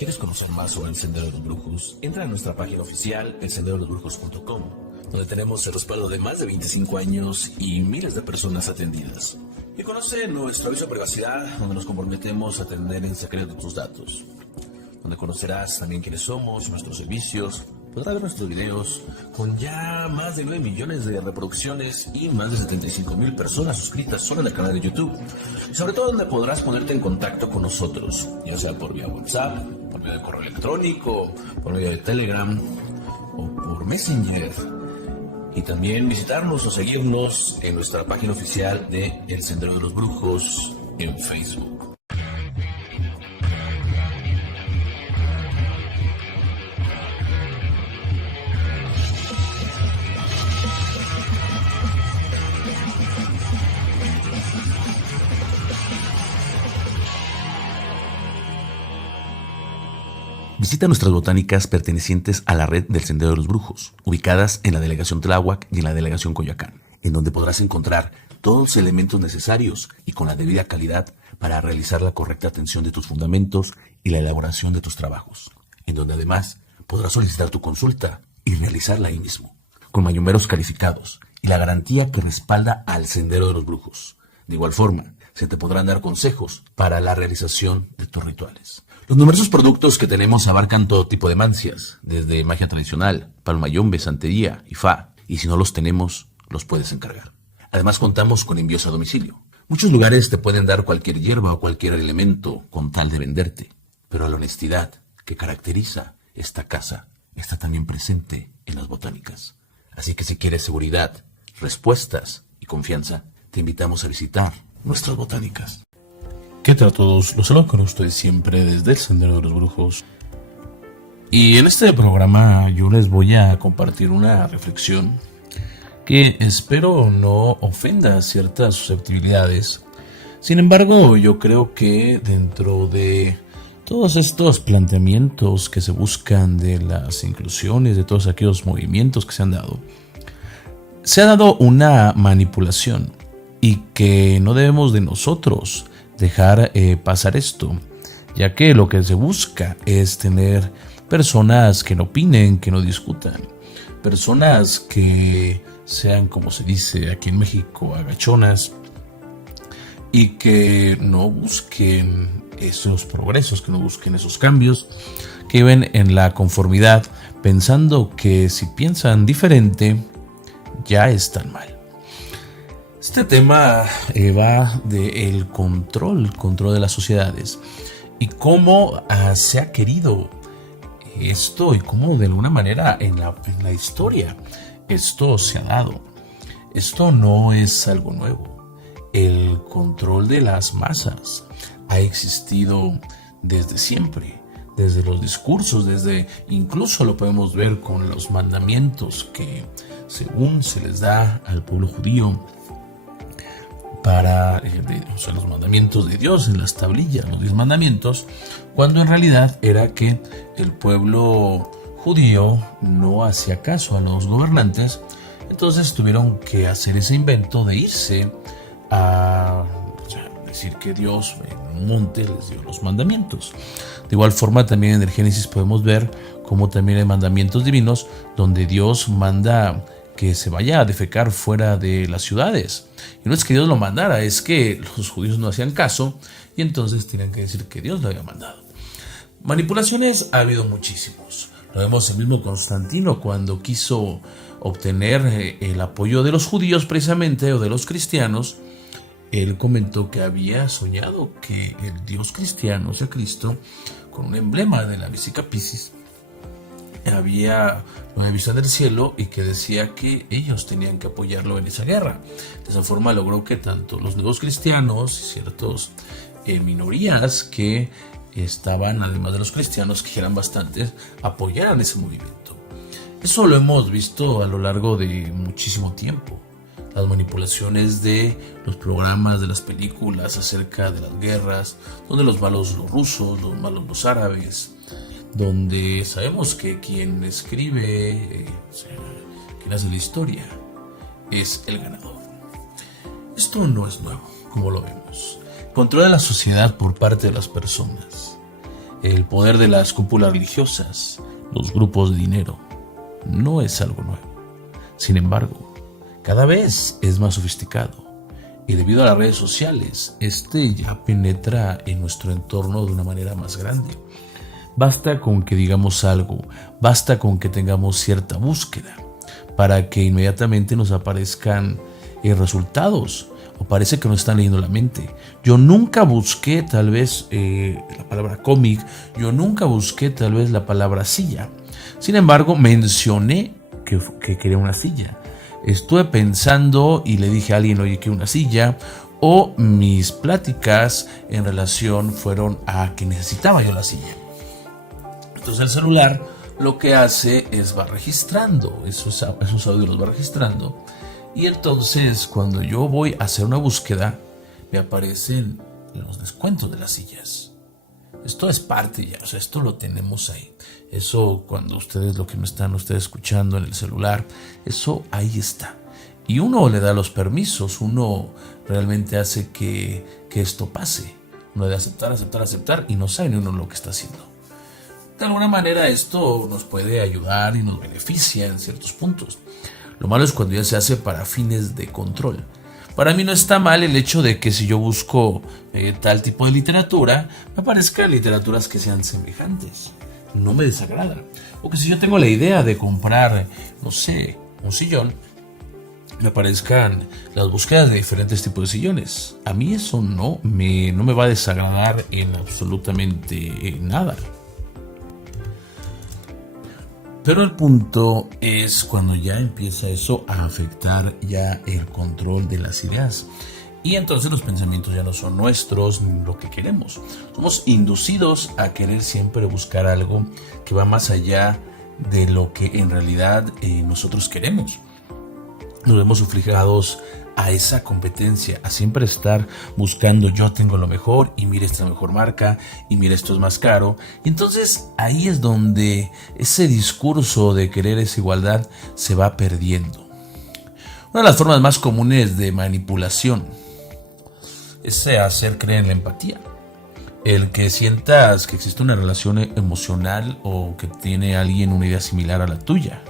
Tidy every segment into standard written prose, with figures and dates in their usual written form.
¿Quieres conocer más sobre el Sendero de los Brujos? Entra a nuestra página oficial, elsenderodolosbrujos.com, donde tenemos el respaldo de más de 25 años y miles de personas atendidas. Y conoce nuestro aviso de privacidad, donde nos comprometemos a atender en secreto tus datos. Donde conocerás también quiénes somos, nuestros servicios, podrás ver nuestros videos con ya más de 9 millones de reproducciones y más de 75,000 personas suscritas solo en el canal de YouTube. Y sobre todo donde podrás ponerte en contacto con nosotros, ya sea por vía WhatsApp, por medio de correo electrónico, por medio de Telegram o por Messenger. Y también visitarnos o seguirnos en nuestra página oficial de El Sendero de los Brujos en Facebook. Visita nuestras botánicas pertenecientes a la red del Sendero de los Brujos, ubicadas en la delegación Tláhuac y en la delegación Coyoacán, en donde podrás encontrar todos los elementos necesarios y con la debida calidad para realizar la correcta atención de tus fundamentos y la elaboración de tus trabajos, en donde además podrás solicitar tu consulta y realizarla ahí mismo, con mayumberos calificados y la garantía que respalda al Sendero de los Brujos. De igual forma, se te podrán dar consejos para la realización de tus rituales. Los numerosos productos que tenemos abarcan todo tipo de mancias, desde magia tradicional, palmayombe, santería y fa, y si no los tenemos, los puedes encargar. Además contamos con envíos a domicilio. Muchos lugares te pueden dar cualquier hierba o cualquier elemento con tal de venderte, pero la honestidad que caracteriza esta casa está también presente en las botánicas. Así que si quieres seguridad, respuestas y confianza, te invitamos a visitar nuestras botánicas. ¿Qué tal a todos? Los saludo con ustedes siempre desde el Sendero de los Brujos. Y en este programa yo les voy a compartir una reflexión que espero no ofenda ciertas susceptibilidades. Sin embargo, yo creo que dentro de todos estos planteamientos que se buscan de las inclusiones, de todos aquellos movimientos que se ha dado una manipulación y que no debemos de nosotros dejar pasar esto, ya que lo que se busca es tener personas que no opinen, que no discutan, personas que sean, como se dice aquí en México, agachonas y que no busquen esos progresos, que no busquen esos cambios, que viven en la conformidad pensando que si piensan diferente ya están mal. Este tema va del control de las sociedades y cómo se ha querido esto y cómo de alguna manera en la historia esto se ha dado. Esto no es algo nuevo. El control de las masas ha existido desde siempre, desde los discursos, desde incluso lo podemos ver con los mandamientos que según se les da al pueblo judío, los mandamientos de Dios en las tablillas, los 10 mandamientos, cuando en realidad era que el pueblo judío no hacía caso a los gobernantes, entonces tuvieron que hacer ese invento de irse a decir que Dios en un monte les dio los mandamientos. De igual forma también en el Génesis podemos ver cómo también hay mandamientos divinos donde Dios manda que se vaya a defecar fuera de las ciudades. Y no es que Dios lo mandara, es que los judíos no hacían caso y entonces tenían que decir que Dios lo había mandado. Manipulaciones ha habido muchísimos. Lo vemos el mismo Constantino cuando quiso obtener el apoyo de los judíos precisamente o de los cristianos. Él comentó que había soñado que el Dios cristiano, o sea Cristo, con un emblema de la Vesica Piscis, lo había visto del cielo y que decía que ellos tenían que apoyarlo en esa guerra. De esa forma logró que tanto los nuevos cristianos y ciertas minorías que estaban, además de los cristianos, que eran bastantes, apoyaran ese movimiento. Eso lo hemos visto a lo largo de muchísimo tiempo. Las manipulaciones de los programas, de las películas acerca de las guerras, donde los malos los rusos, los malos los árabes, donde sabemos que quien escribe, quien hace la historia, es el ganador. Esto no es nuevo, como lo vemos. Control de la sociedad por parte de las personas. El poder de las cúpulas religiosas, los grupos de dinero, no es algo nuevo. Sin embargo, cada vez es más sofisticado y debido a las redes sociales, este ya penetra en nuestro entorno de una manera más grande. Basta con que digamos algo, basta con que tengamos cierta búsqueda para que inmediatamente nos aparezcan resultados o parece que nos están leyendo la mente. Yo nunca busqué tal vez la palabra cómic, yo nunca busqué tal vez la palabra silla. Sin embargo, mencioné que quería una silla. Estuve pensando y le dije a alguien, oye, quiero una silla. O mis pláticas en relación fueron a que necesitaba yo la silla. Entonces el celular lo que hace es va registrando, esos audios los va registrando. Y entonces cuando yo voy a hacer una búsqueda, me aparecen los descuentos de las sillas. Esto es parte ya, o sea, esto lo tenemos ahí. Eso cuando ustedes, lo que me están ustedes escuchando en el celular, eso ahí está. Y uno le da los permisos, uno realmente hace que esto pase. Uno debe aceptar y no sabe ni uno lo que está haciendo. De alguna manera esto nos puede ayudar y nos beneficia en ciertos puntos. Lo malo es cuando ya se hace para fines de control. Para mí no está mal el hecho de que si yo busco tal tipo de literatura, me aparezcan literaturas que sean semejantes. No me desagrada. O que si yo tengo la idea de comprar, no sé, un sillón, me aparezcan las búsquedas de diferentes tipos de sillones. A mí eso no me va a desagradar en absolutamente nada. Pero el punto es cuando ya empieza eso a afectar ya el control de las ideas. Y entonces los pensamientos ya no son nuestros ni lo que queremos. Somos inducidos a querer siempre buscar algo que va más allá de lo que en realidad nosotros queremos. Nos vemos obligados a esa competencia, a siempre estar buscando yo tengo lo mejor y mira esta mejor marca y mira esto es más caro. Y entonces ahí es donde ese discurso de querer esa igualdad se va perdiendo. Una de las formas más comunes de manipulación es hacer creer en la empatía. El que sientas que existe una relación emocional o que tiene alguien una idea similar a la tuya.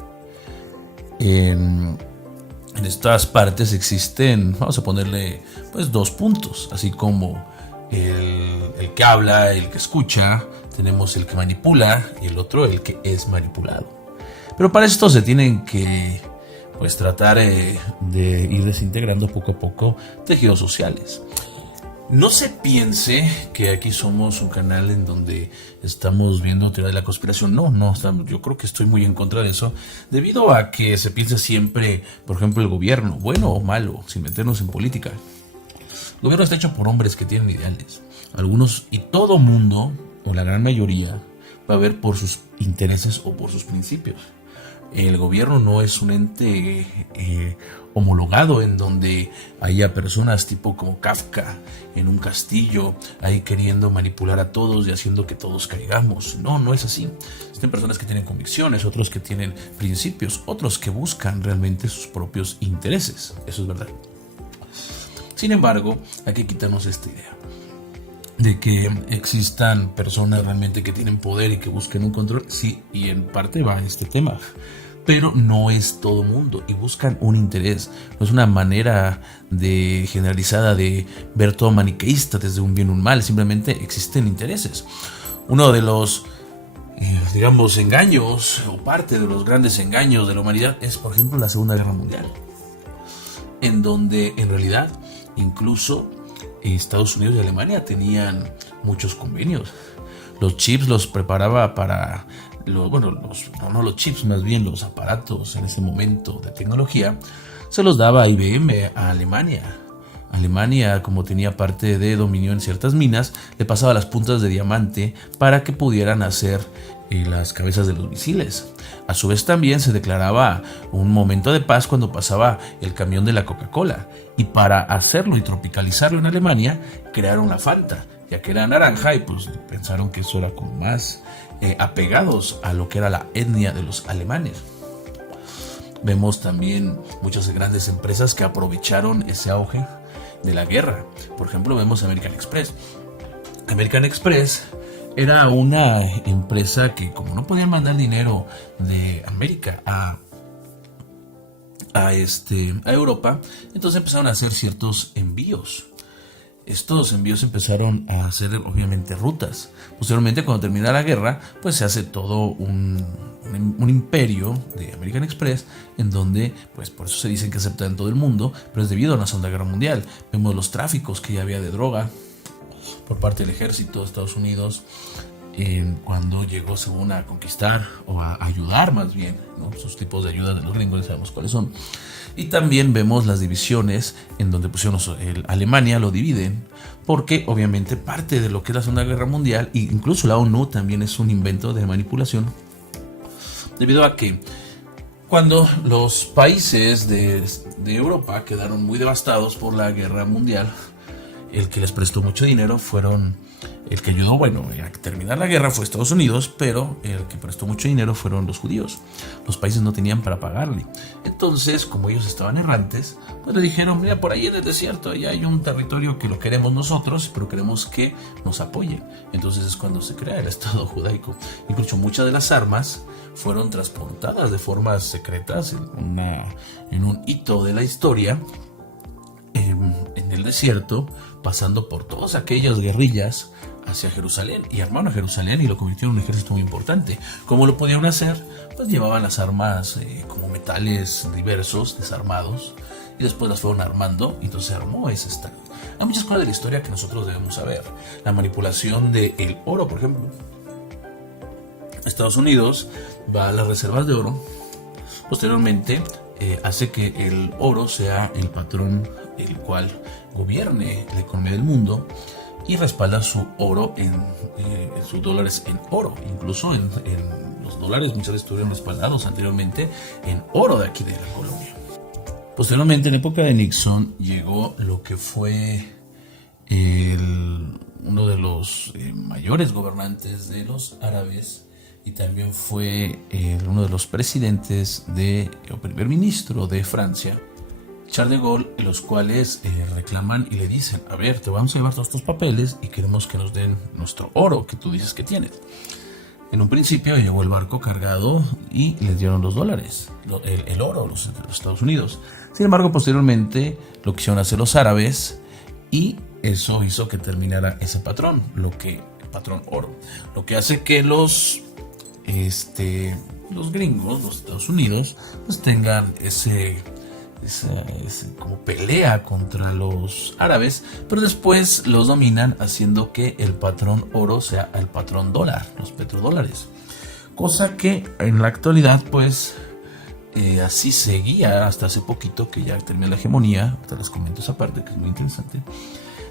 En estas partes existen, vamos a ponerle pues 2 puntos, así como el que habla, el que escucha, tenemos el que manipula y el otro el que es manipulado. Pero para esto se tienen que pues tratar de ir desintegrando poco a poco tejidos sociales. No se piense que aquí somos un canal en donde estamos viendo teoría de la conspiración. No, yo creo que estoy muy en contra de eso. Debido a que se piensa siempre, por ejemplo, el gobierno, bueno o malo, sin meternos en política. El gobierno está hecho por hombres que tienen ideales. Algunos y todo mundo, o la gran mayoría, va a ver por sus intereses o por sus principios. El gobierno no es un ente homologado en donde haya personas tipo como Kafka en un castillo ahí queriendo manipular a todos y haciendo que todos caigamos. No es así. Existen personas que tienen convicciones, otros que tienen principios, otros que buscan realmente sus propios intereses. Eso es verdad. Sin embargo, hay que quitarnos esta idea de que existan personas realmente que tienen poder y que busquen un control. Sí, y en parte va este tema. Pero no es todo mundo y buscan un interés. No es una manera generalizada de ver todo maniqueísta desde un bien o un mal. Simplemente existen intereses. Uno de los, engaños o parte de los grandes engaños de la humanidad es, por ejemplo, la Segunda Guerra Mundial. En donde, en realidad, incluso Estados Unidos y Alemania tenían muchos convenios. Los chips los preparaba para... los chips, más bien los aparatos en ese momento de tecnología, se los daba IBM a Alemania. Alemania, como tenía parte de dominio en ciertas minas, le pasaba las puntas de diamante para que pudieran hacer las cabezas de los misiles. A su vez también se declaraba un momento de paz cuando pasaba el camión de la Coca-Cola. Y para hacerlo y tropicalizarlo en Alemania, crearon la Fanta, ya que era naranja y pues pensaron que eso era como más apegados a lo que era la etnia de los alemanes. Vemos también muchas grandes empresas que aprovecharon ese auge de la guerra. Por ejemplo, vemos American Express. American Express era una empresa que, como no podían mandar dinero de América a Europa, entonces empezaron a hacer ciertos envíos. Estos envíos empezaron a hacer obviamente rutas. Posteriormente, cuando termina la guerra, pues se hace todo un imperio de American Express, en donde, pues por eso se dicen que acepta en todo el mundo, pero es debido a la Segunda Guerra Mundial. Vemos los tráficos que ya había de droga por parte del ejército de Estados Unidos, cuando llegó según a conquistar o a ayudar más bien, ¿no? Sus tipos de ayuda de los gringos, sabemos cuáles son. Y también vemos las divisiones en donde pusieron Alemania, lo dividen, porque obviamente parte de lo que es la Segunda Guerra Mundial, e incluso la ONU también es un invento de manipulación, debido a que cuando los países de Europa quedaron muy devastados por la Guerra Mundial, el que les prestó mucho dinero el que ayudó, a terminar la guerra fue Estados Unidos, pero el que prestó mucho dinero fueron los judíos. Los países no tenían para pagarle. Entonces, como ellos estaban errantes, pues le dijeron, mira, por ahí en el desierto ya hay un territorio que lo queremos nosotros, pero queremos que nos apoyen. Entonces es cuando se crea el Estado judaico. Incluso muchas de las armas fueron transportadas de formas secretas en un hito de la historia, en el desierto, pasando por todas aquellas guerrillas hacia Jerusalén, y armaron a Jerusalén y lo convirtieron en un ejército muy importante. ¿Cómo lo podían hacer? Pues llevaban las armas como metales diversos, desarmados, y después las fueron armando, y entonces se armó ese estado. Hay muchas cosas de la historia que nosotros debemos saber. La manipulación del oro, por ejemplo. Estados Unidos va a las reservas de oro. Posteriormente hace que el oro sea el patrón el cual gobierne la economía del mundo, y respalda su oro sus dólares en oro. Incluso en los dólares muchas veces estuvieron respaldados anteriormente en oro de aquí de la colonia. Posteriormente, en época de Nixon, llegó lo que fue uno de los mayores gobernantes de los árabes, y también fue uno de los presidentes o primer ministro de Francia, Charles de Gaulle, en los cuales reclaman y le dicen, a ver, te vamos a llevar todos estos papeles y queremos que nos den nuestro oro que tú dices que tienes. En un principio llegó el barco cargado y les dieron los dólares, el oro, los Estados Unidos. Sin embargo, posteriormente lo quisieron hacer los árabes, y eso hizo que terminara ese patrón, el patrón oro. Lo que hace que los gringos, los Estados Unidos, pues tengan esa como pelea contra los árabes, pero después los dominan, haciendo que el patrón oro sea el patrón dólar, los petrodólares, cosa que en la actualidad pues así seguía hasta hace poquito, que ya terminó la hegemonía. Ahorita les comento esa parte que es muy interesante,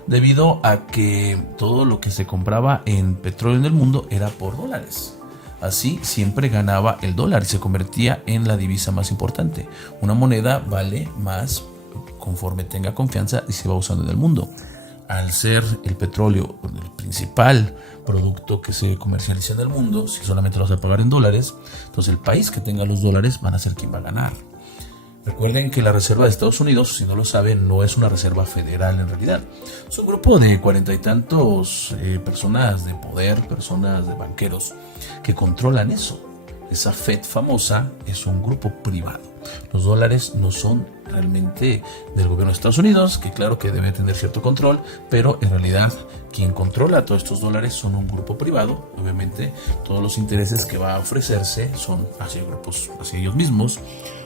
debido a que todo lo que se compraba en petróleo en el mundo era por dólares. Así siempre ganaba el dólar y se convertía en la divisa más importante. Una moneda vale más conforme tenga confianza y se va usando en el mundo. Al ser el petróleo el principal producto que se comercializa en el mundo, si solamente lo vas a pagar en dólares, entonces el país que tenga los dólares van a ser quien va a ganar. Recuerden que la reserva de Estados Unidos, si no lo saben, no es una reserva federal en realidad. Es un grupo de 40 y tantos personas de poder, personas de banqueros que controlan eso. Esa Fed famosa es un grupo privado. Los dólares no son realmente del gobierno de Estados Unidos, que claro que debe tener cierto control, pero en realidad quien controla todos estos dólares son un grupo privado. Obviamente todos los intereses que va a ofrecerse son hacia ellos mismos,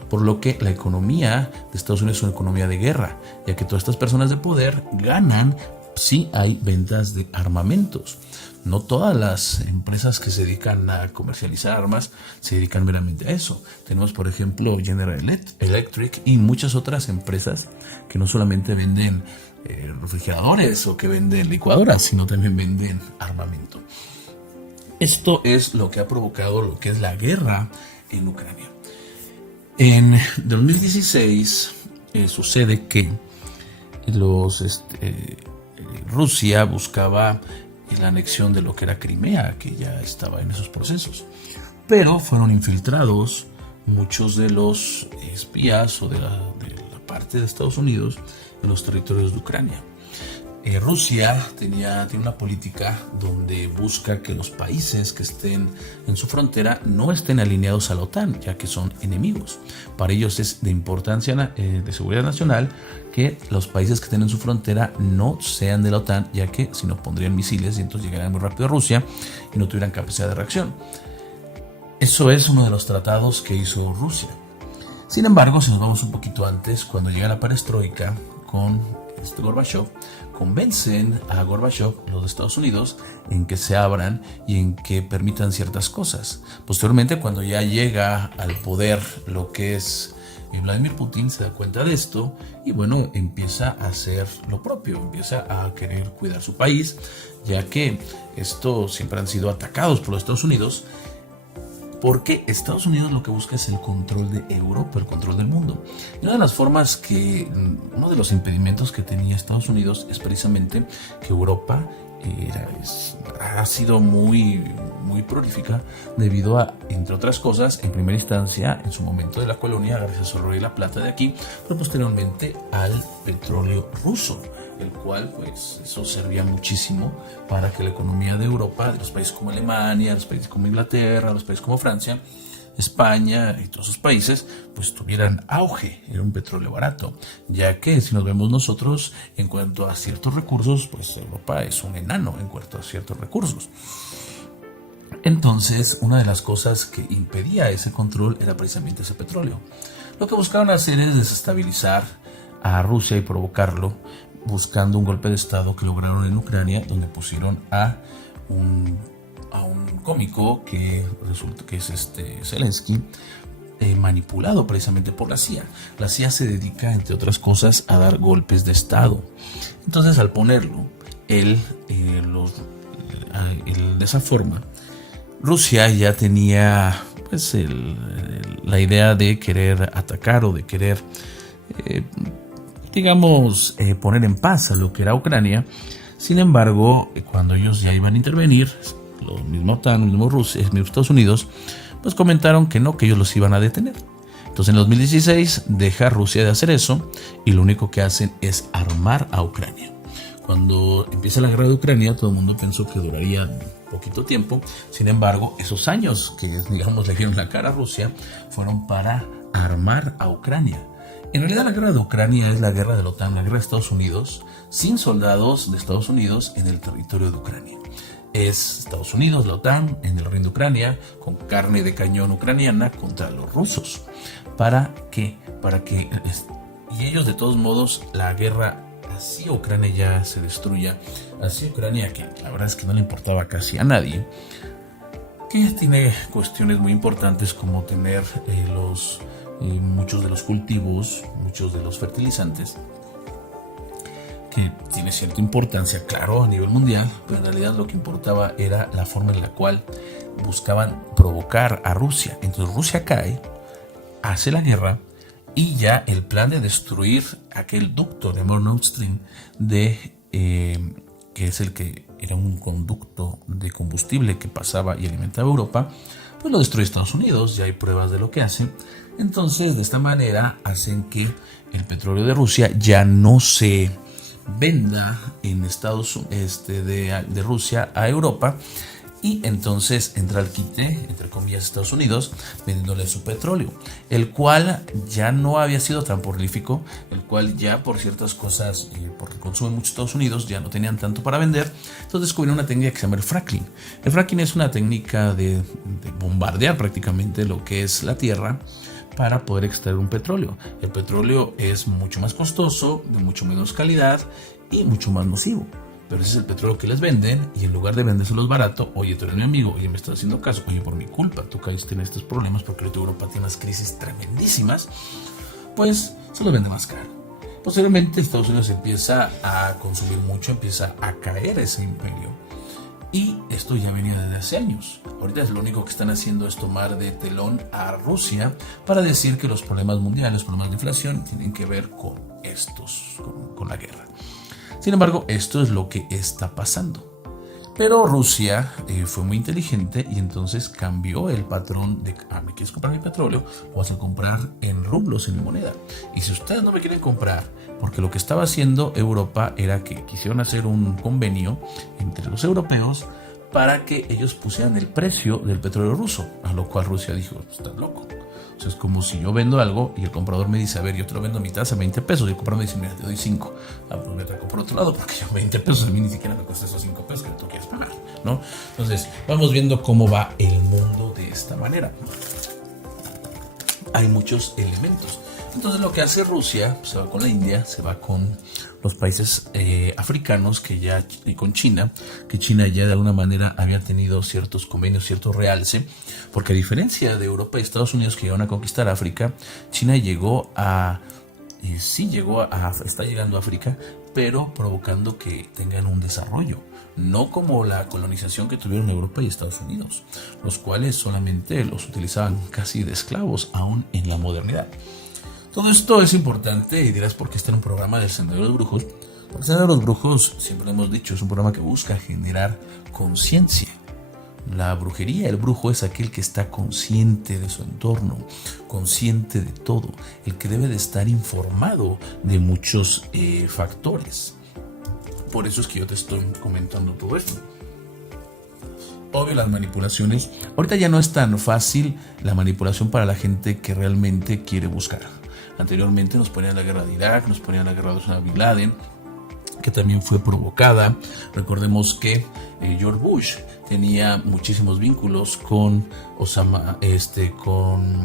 por lo que la economía de Estados Unidos es una economía de guerra, ya que todas estas personas de poder ganan si hay ventas de armamentos. No todas las empresas que se dedican a comercializar armas se dedican meramente a eso. Tenemos, por ejemplo, General Electric y muchas otras empresas que no solamente venden refrigeradores o que venden licuadoras, sino también venden armamento. Esto es lo que ha provocado lo que es la guerra en Ucrania. En 2016 sucede que Rusia buscaba la anexión de lo que era Crimea, que ya estaba en esos procesos, pero fueron infiltrados muchos de los espías o de la parte de Estados Unidos en los territorios de Ucrania. Rusia tiene una política donde busca que los países que estén en su frontera no estén alineados a la OTAN, ya que son enemigos. Para ellos es de importancia de seguridad nacional que los países que estén en su frontera no sean de la OTAN, ya que si no pondrían misiles y entonces llegarían muy rápido a Rusia y no tuvieran capacidad de reacción. Eso es uno de los tratados que hizo Rusia. Sin embargo, si nos vamos un poquito antes, cuando llega la perestroika con Gorbachev, convencen a Gorbachev, los de Estados Unidos, en que se abran y en que permitan ciertas cosas. Posteriormente, cuando ya llega al poder lo que es Vladimir Putin, se da cuenta de esto y bueno, empieza a hacer lo propio, empieza a querer cuidar su país, ya que estos siempre han sido atacados por los Estados Unidos. Porque Estados Unidos lo que busca es el control de Europa, el control del mundo. Y una de las formas uno de los impedimentos que tenía Estados Unidos es precisamente que Europa ha sido muy prolífica debido a, entre otras cosas, en primera instancia, en su momento de la colonia, gracias al oro y la plata de aquí, pero posteriormente al petróleo ruso, el cual pues eso servía muchísimo para que la economía de Europa, de los países como Alemania, los países como Inglaterra, los países como Francia, España y todos esos países pues tuvieran auge. Era un petróleo barato, ya que si nos vemos nosotros en cuanto a ciertos recursos, pues Europa es un enano en cuanto a ciertos recursos. Entonces, una de las cosas que impedía ese control era precisamente ese petróleo. Lo que buscaban hacer es desestabilizar a Rusia y provocarlo, buscando un golpe de estado que lograron en Ucrania, donde pusieron a un cómico que resulta que es Zelensky, manipulado precisamente por la CIA. La CIA se dedica, entre otras cosas, a dar golpes de estado. Entonces, al ponerlo de esa forma, Rusia ya tenía pues la idea de querer atacar o de querer poner en paz a lo que era Ucrania. Sin embargo, cuando ellos ya iban a intervenir, los mismos OTAN, los mismos Rusia, los mismos Estados Unidos, pues comentaron que no, que ellos los iban a detener. Entonces en 2016 deja Rusia de hacer eso y lo único que hacen es armar a Ucrania. Cuando empieza la guerra de Ucrania, todo el mundo pensó que duraría poquito tiempo. Sin embargo, esos años que, le dieron la cara a Rusia fueron para armar a Ucrania. En realidad, la guerra de Ucrania es la guerra de la OTAN, la guerra de Estados Unidos, sin soldados de Estados Unidos en el territorio de Ucrania. Es Estados Unidos, la OTAN, en el reino de Ucrania, con carne de cañón ucraniana contra los rusos. ¿Para qué? Y ellos, de todos modos, la guerra, así Ucrania ya se destruya, así Ucrania, que la verdad es que no le importaba casi a nadie, que tiene cuestiones muy importantes como tener muchos de los cultivos, muchos de los fertilizantes, que tiene cierta importancia, claro, a nivel mundial, pero en realidad lo que importaba era la forma en la cual buscaban provocar a Rusia. Entonces Rusia cae, hace la guerra, y ya el plan de destruir aquel ducto de Nord Stream, que es el que era un conducto de combustible que pasaba y alimentaba a Europa, pues lo destruye Estados Unidos. Ya hay pruebas de lo que hacen. Entonces, de esta manera hacen que el petróleo de Rusia ya no se venda en de Rusia a Europa, y entonces entra al quite, entre comillas, Estados Unidos, vendiéndole su petróleo, el cual ya no había sido tan prolífico, el cual ya por ciertas cosas, porque consumen mucho Estados Unidos, ya no tenían tanto para vender. Entonces descubrieron una técnica que se llama el fracking. El fracking es una técnica de bombardear prácticamente lo que es la tierra para poder extraer un petróleo. El petróleo es mucho más costoso, de mucho menos calidad y mucho más nocivo. Pero ese es el petróleo que les venden, y en lugar de vendérselos barato, oye, tú eres mi amigo, oye, me estás haciendo caso, oye, por mi culpa tú caíste en estos problemas porque ahorita Europa tiene unas crisis tremendísimas, pues se los vende más caro. Posteriormente Estados Unidos empieza a consumir mucho, empieza a caer ese imperio, y esto ya venía desde hace años. Ahorita es lo único que están haciendo es tomar de telón a Rusia para decir que los problemas mundiales, los problemas de inflación tienen que ver con con la guerra. Sin embargo, esto es lo que está pasando. Pero Rusia fue muy inteligente y entonces cambió el patrón de, ¿me quieres comprar mi petróleo? Lo vas a comprar en rublos, en mi moneda. Y si ustedes no me quieren comprar, porque lo que estaba haciendo Europa era que quisieron hacer un convenio entre los europeos para que ellos pusieran el precio del petróleo ruso, a lo cual Rusia dijo, estás loco. O sea, es como si yo vendo algo y el comprador me dice, a ver, yo te lo vendo a mitad a 20 pesos, y el comprador me dice, mira, te doy 5. Ah, pues me trajo por otro lado, porque yo 20 pesos a mí ni siquiera me cuesta esos 5 pesos que tú quieres pagar, ¿no? Entonces, vamos viendo cómo va el mundo de esta manera. Hay muchos elementos. Entonces lo que hace Rusia, se va con la India, se va con los países africanos y con China, que China ya de alguna manera había tenido ciertos convenios, cierto realce, porque a diferencia de Europa y Estados Unidos que llegaron a conquistar África, China está llegando a África, pero provocando que tengan un desarrollo. No como la colonización que tuvieron Europa y Estados Unidos, los cuales solamente los utilizaban casi de esclavos, aún en la modernidad. Todo esto es importante y dirás por qué está en un programa del Sendero de los Brujos. Porque el Sendero de los Brujos, siempre lo hemos dicho, es un programa que busca generar conciencia. La brujería, el brujo es aquel que está consciente de su entorno, consciente de todo, el que debe de estar informado de muchos factores. Por eso es que yo te estoy comentando todo esto. Obvio, las manipulaciones. Ahorita ya no es tan fácil la manipulación para la gente que realmente quiere buscar. Anteriormente nos ponían la guerra de Irak, nos ponían la guerra de Osama Bin Laden, que también fue provocada. Recordemos que George Bush tenía muchísimos vínculos con con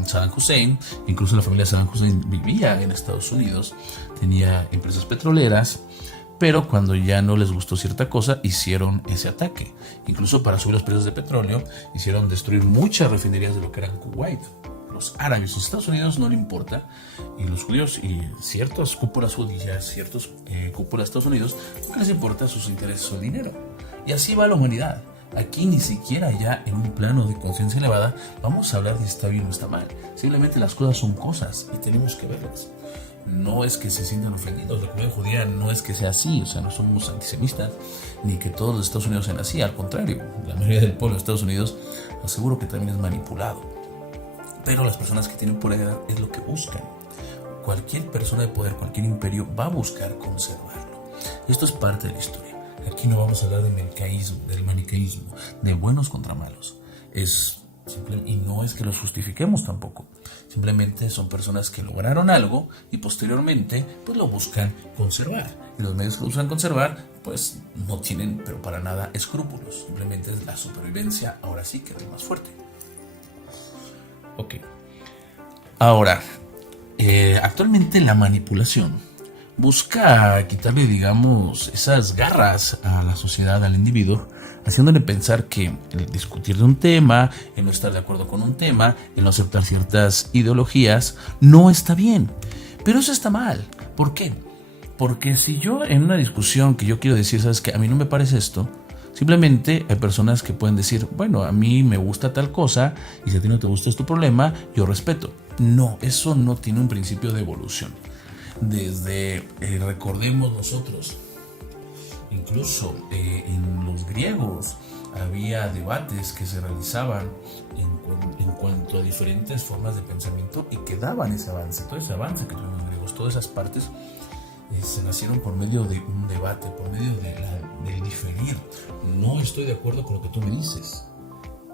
Saddam Hussein. Incluso la familia de Saddam Hussein vivía en Estados Unidos, tenía empresas petroleras. Pero cuando ya no les gustó cierta cosa, hicieron ese ataque. Incluso para subir los precios de petróleo, hicieron destruir muchas refinerías de lo que eran Kuwait. Los árabes, los Estados Unidos no le importa, y los judíos y ciertas cúpulas judías, ciertos cúpulas de Estados Unidos, no les importa sus intereses o el dinero. Y así va la humanidad. Aquí ni siquiera ya en un plano de conciencia elevada vamos a hablar de si está bien o está mal. Simplemente las cosas son cosas y tenemos que verlas. No es que se sientan ofendidos, la comunidad judía no es que sea así, o sea, no somos antisemitas, ni que todos los Estados Unidos sean así, al contrario, la mayoría del pueblo de Estados Unidos aseguro que también es manipulado. Pero las personas que tienen poder es lo que buscan. Cualquier persona de poder, cualquier imperio va a buscar conservarlo. Esto es parte de la historia. Aquí no vamos a hablar del maniqueísmo, de buenos contra malos. Y no es que los justifiquemos tampoco. Simplemente son personas que lograron algo y posteriormente pues lo buscan conservar. Y los medios que lo buscan conservar pues no tienen pero para nada escrúpulos. Simplemente es la supervivencia, ahora sí que es el más fuerte. Ok. Ahora, actualmente la manipulación busca quitarle, digamos, esas garras a la sociedad, al individuo, haciéndole pensar que el discutir de un tema, el no estar de acuerdo con un tema, el no aceptar ciertas ideologías, no está bien. Pero eso está mal. ¿Por qué? Porque si yo en una discusión que yo quiero decir, ¿sabes qué? A mí no me parece esto. Simplemente hay personas que pueden decir, bueno, a mí me gusta tal cosa y si a ti no te gusta es tu problema, yo respeto. No, eso no tiene un principio de evolución. Recordemos nosotros, incluso en los griegos había debates que se realizaban en cuanto a diferentes formas de pensamiento y que daban ese avance. Todo ese avance que tuvieron los griegos, todas esas partes se nacieron por medio de un debate, por medio del diferir. No estoy de acuerdo con lo que tú me dices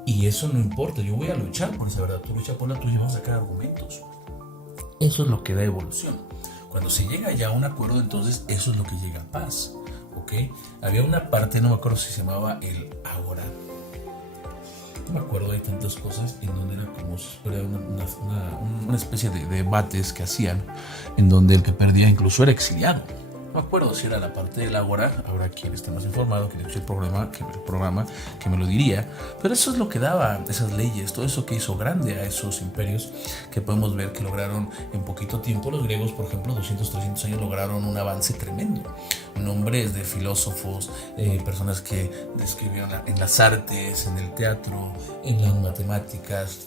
y eso no importa, yo voy a luchar por esa verdad, tú lucha por la tuya y vamos a sacar argumentos. Eso es lo que da evolución. Cuando se llega ya a un acuerdo, entonces eso es lo que llega a paz. ¿Ok? Había una parte, no me acuerdo si se llamaba el Ágora. No me acuerdo, hay tantas cosas en donde era como una especie de debates que hacían, en donde el que perdía incluso era exiliado. No me acuerdo si era la parte del Ágora, ahora quien esté más informado, que escuche el programa que me lo diría, pero eso es lo que daba esas leyes, todo eso que hizo grande a esos imperios que podemos ver que lograron en poquito tiempo. Los griegos, por ejemplo, 200, 300 años lograron un avance tremendo. Nombres de filósofos, personas que escribieron en las artes, en el teatro, en las matemáticas,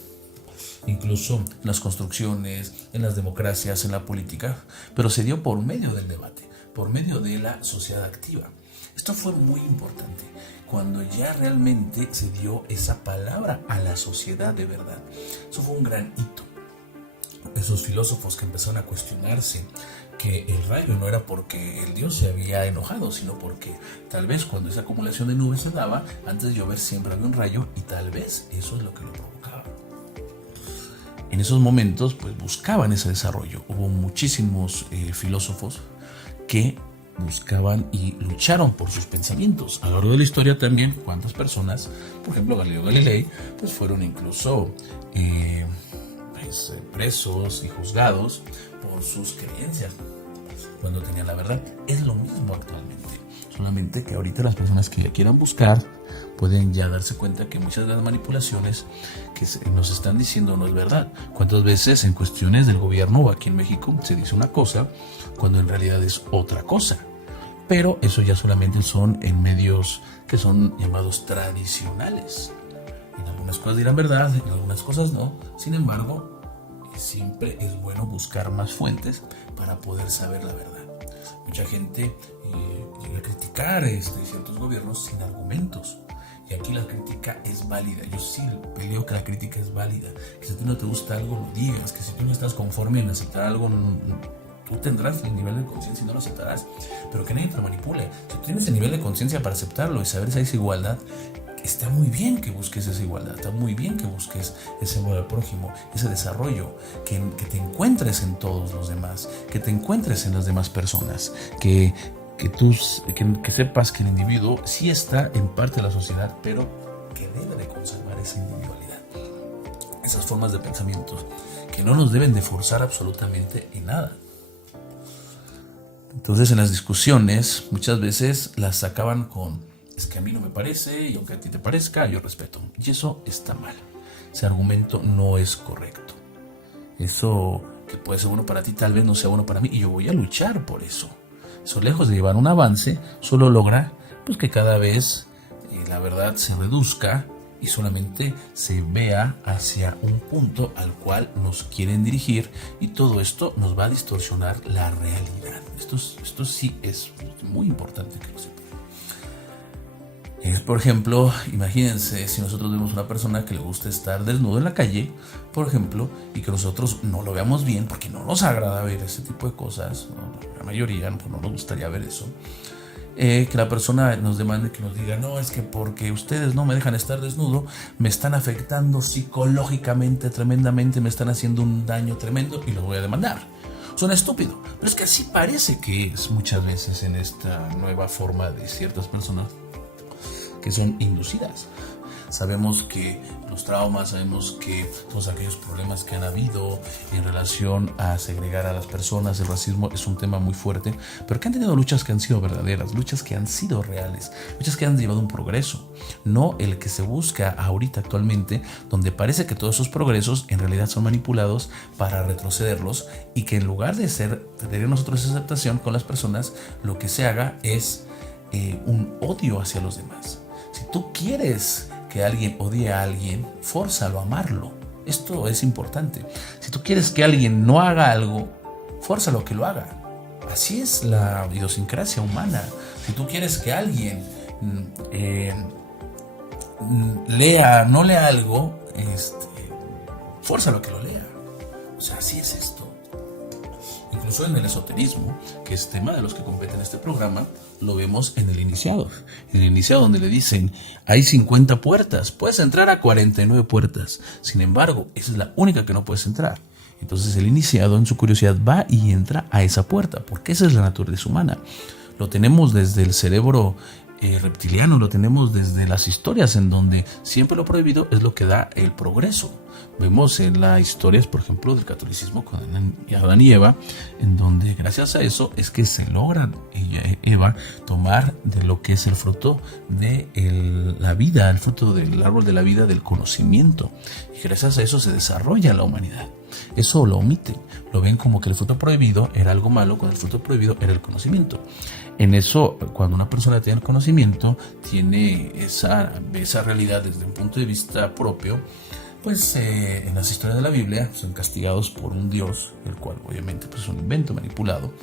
incluso en las construcciones, en las democracias, en la política, pero se dio por medio del debate, por medio de la sociedad activa. Esto fue muy importante, cuando ya realmente se dio esa palabra a la sociedad de verdad. Eso fue un gran hito. Esos filósofos que empezaron a cuestionarse que el rayo no era porque el Dios se había enojado, sino porque tal vez cuando esa acumulación de nubes se daba, antes de llover siempre había un rayo y tal vez eso es lo que lo provocaba. En esos momentos pues buscaban ese desarrollo. Hubo muchísimos filósofos que buscaban y lucharon por sus pensamientos. A lo largo de la historia también, cuántas personas, por ejemplo Galileo Galilei, pues fueron incluso presos y juzgados por sus creencias cuando tenían la verdad. Es lo mismo actualmente, solamente que ahorita las personas que quieran buscar pueden ya darse cuenta que muchas de las manipulaciones que nos están diciendo no es verdad. ¿Cuántas veces en cuestiones del gobierno o aquí en México se dice una cosa cuando en realidad es otra cosa? Pero eso ya solamente son en medios que son llamados tradicionales. En algunas cosas dirán verdad, en algunas cosas no. Sin embargo, siempre es bueno buscar más fuentes para poder saber la verdad. Mucha gente llega a criticar ciertos gobiernos sin argumentos. Y aquí la crítica es válida. Yo sí peleo que la crítica es válida. Que si a ti no te gusta algo, lo digas. Que si tú no estás conforme en aceptar algo, tú tendrás el nivel de conciencia y no lo aceptarás. Pero que nadie te lo manipule. Si tú tienes el nivel de conciencia para aceptarlo y saber si hay esa igualdad, está muy bien que busques esa igualdad, está muy bien que busques ese amor al prójimo, ese desarrollo, que te encuentres en todos los demás, que te encuentres en las demás personas, que sepas que el individuo sí está en parte de la sociedad, pero que debe de conservar esa individualidad, esas formas de pensamiento que no nos deben de forzar absolutamente en nada. Entonces en las discusiones muchas veces las sacaban con: es que a mí no me parece y aunque a ti te parezca, yo respeto. Y eso está mal. Ese argumento no es correcto. Eso que puede ser bueno para ti, tal vez no sea bueno para mí y yo voy a luchar por eso. Eso, lejos de llevar un avance, solo logra pues que cada vez la verdad se reduzca y solamente se vea hacia un punto al cual nos quieren dirigir, y todo esto nos va a distorsionar la realidad. Esto sí es muy importante que lo sepan. Por ejemplo, imagínense si nosotros vemos una persona que le gusta estar desnudo en la calle, por ejemplo, y que nosotros no lo veamos bien porque no nos agrada ver ese tipo de cosas, ¿no? La mayoría pues, no nos gustaría ver eso. Que la persona nos demande, que nos diga: no, es que porque ustedes no me dejan estar desnudo, me están afectando psicológicamente tremendamente, me están haciendo un daño tremendo y los voy a demandar. Suena estúpido, pero es que así parece que es muchas veces en esta nueva forma de ciertas personas que son inducidas. Sabemos que los traumas, sabemos que todos aquellos problemas que han habido en relación a segregar a las personas, el racismo es un tema muy fuerte, pero que han tenido luchas que han sido verdaderas, luchas que han sido reales, luchas que han llevado un progreso, no el que se busca ahorita actualmente, donde parece que todos esos progresos en realidad son manipulados para retrocederlos, y que en lugar de tener nosotros esa aceptación con las personas, lo que se haga es un odio hacia los demás. Si tú quieres que alguien odie a alguien, fórzalo a amarlo. Esto es importante. Si tú quieres que alguien no haga algo, fórzalo a que lo haga. Así es la idiosincrasia humana. Si tú quieres que alguien no lea algo, fórzalo a que lo lea. O sea, así es esto. Incluso en el esoterismo, que es tema de los que competen este programa, lo vemos en el iniciado. En el iniciado, donde le dicen: hay 50 puertas, puedes entrar a 49 puertas. Sin embargo, esa es la única que no puedes entrar. Entonces el iniciado, en su curiosidad, va y entra a esa puerta, porque esa es la naturaleza humana. Lo tenemos desde el cerebro reptiliano, lo tenemos desde las historias, en donde siempre lo prohibido es lo que da el progreso. Vemos en las historias, por ejemplo, del catolicismo con Adán y Eva, en donde gracias a eso es que se logra Eva tomar de lo que es el fruto de la vida, el fruto del árbol de la vida, del conocimiento, y gracias a eso se desarrolla la humanidad. Eso lo omiten, lo ven como que el fruto prohibido era algo malo, cuando el fruto prohibido era el conocimiento. En eso, cuando una persona tiene el conocimiento, tiene esa realidad desde un punto de vista propio, pues en las historias de la Biblia son castigados por un Dios, el cual obviamente pues, es un invento manipulado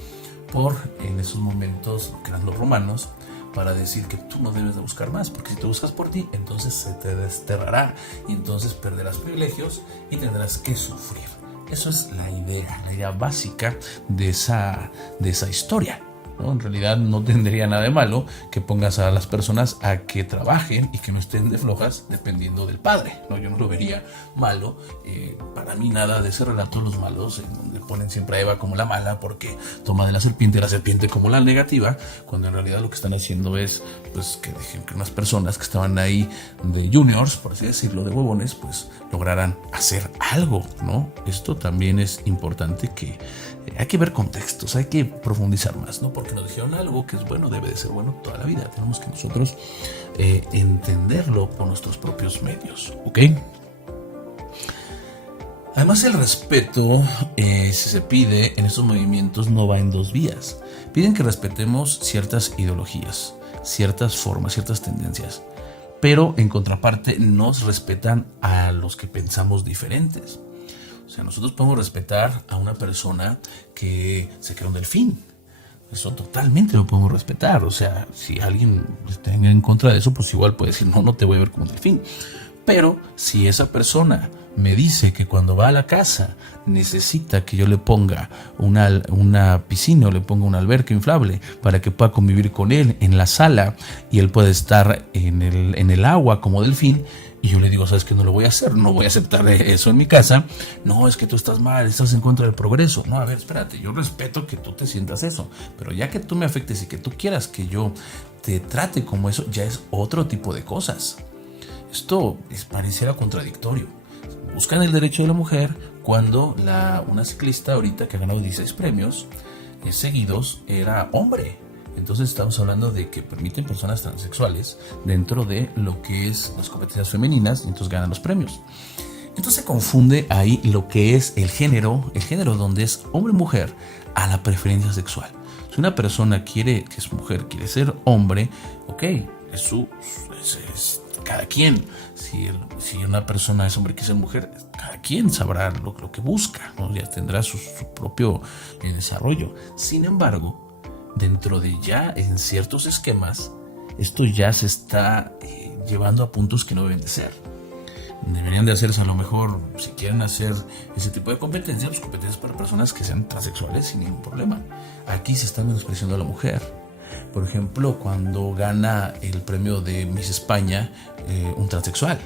por, en esos momentos, lo que eran los romanos, para decir que tú no debes de buscar más, porque si te buscas por ti, entonces se te desterrará y entonces perderás privilegios y tendrás que sufrir. Eso es la idea básica de esa historia, ¿no? En realidad no tendría nada de malo que pongas a las personas a que trabajen y que no estén de flojas dependiendo del padre, ¿no? Yo no lo vería malo. Para mí nada de ese relato, los malos, en donde ponen siempre a Eva como la mala porque toma de la serpiente como la negativa, cuando en realidad lo que están haciendo es pues que dejen que unas personas que estaban ahí de juniors, por así decirlo, de huevones, pues lograran hacer algo, ¿no? Esto también es importante, que hay que ver contextos, hay que profundizar más, ¿no? Porque nos dijeron algo que es bueno, debe de ser bueno toda la vida. Tenemos que nosotros entenderlo por nuestros propios medios, ¿ok? Además, el respeto, si se pide en estos movimientos, no va en dos vías. Piden que respetemos ciertas ideologías, ciertas formas, ciertas tendencias, pero en contraparte nos respetan a los que pensamos diferentes. O sea, nosotros podemos respetar a una persona que se crea un delfín. Eso totalmente lo podemos respetar. O sea, si alguien está en contra de eso, pues igual puede decir, no te voy a ver como un delfín. Pero si esa persona me dice que cuando va a la casa necesita que yo le ponga una piscina o le ponga una alberca inflable para que pueda convivir con él en la sala y él puede estar en el agua como delfín, y yo le digo, ¿sabes qué? No lo voy a hacer, no voy a aceptar eso en mi casa. No, es que tú estás mal, estás en contra del progreso. No, a ver, espérate, yo respeto que tú te sientas eso, pero ya que tú me afectes y que tú quieras que yo te trate como eso, ya es otro tipo de cosas. Esto pareciera contradictorio. Buscan el derecho de la mujer cuando una ciclista ahorita que ha ganado 16 premios seguidos era hombre. Entonces estamos hablando de que permiten personas transexuales dentro de lo que es las competencias femeninas, y entonces ganan los premios. Entonces se confunde ahí lo que es el género donde es hombre-mujer, a la preferencia sexual. Si una persona que es mujer, quiere ser hombre, ok, es cada quien. Si una persona es hombre y quiere ser mujer, cada quien sabrá lo que busca, ¿no? Ya tendrá su propio desarrollo. Sin embargo, dentro de ya en ciertos esquemas, esto ya se está llevando a puntos que no deben de ser. Deberían de hacerse, a lo mejor, si quieren hacer ese tipo de competencias, pues competencias para personas que sean transexuales sin ningún problema. Aquí se está menospreciando a la mujer. Por ejemplo, cuando gana el premio de Miss España un transexual,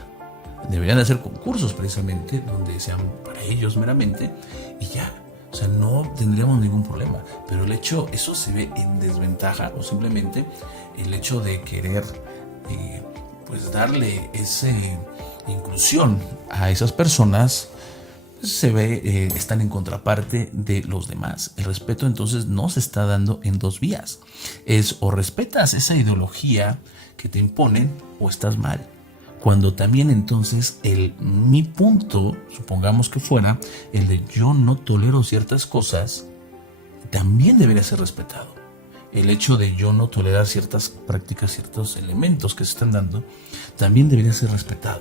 deberían de hacer concursos precisamente donde sean para ellos meramente y ya. O sea, no tendríamos ningún problema. Pero eso se ve en desventaja, o simplemente el hecho de querer pues darle esa inclusión a esas personas, se ve, están en contraparte de los demás. El respeto entonces no se está dando en dos vías. Es o respetas esa ideología que te imponen o estás mal. Cuando también entonces mi punto, supongamos que fuera el de yo no tolero ciertas cosas, también debería ser respetado. El hecho de yo no tolerar ciertas prácticas, ciertos elementos que se están dando, también debería ser respetado.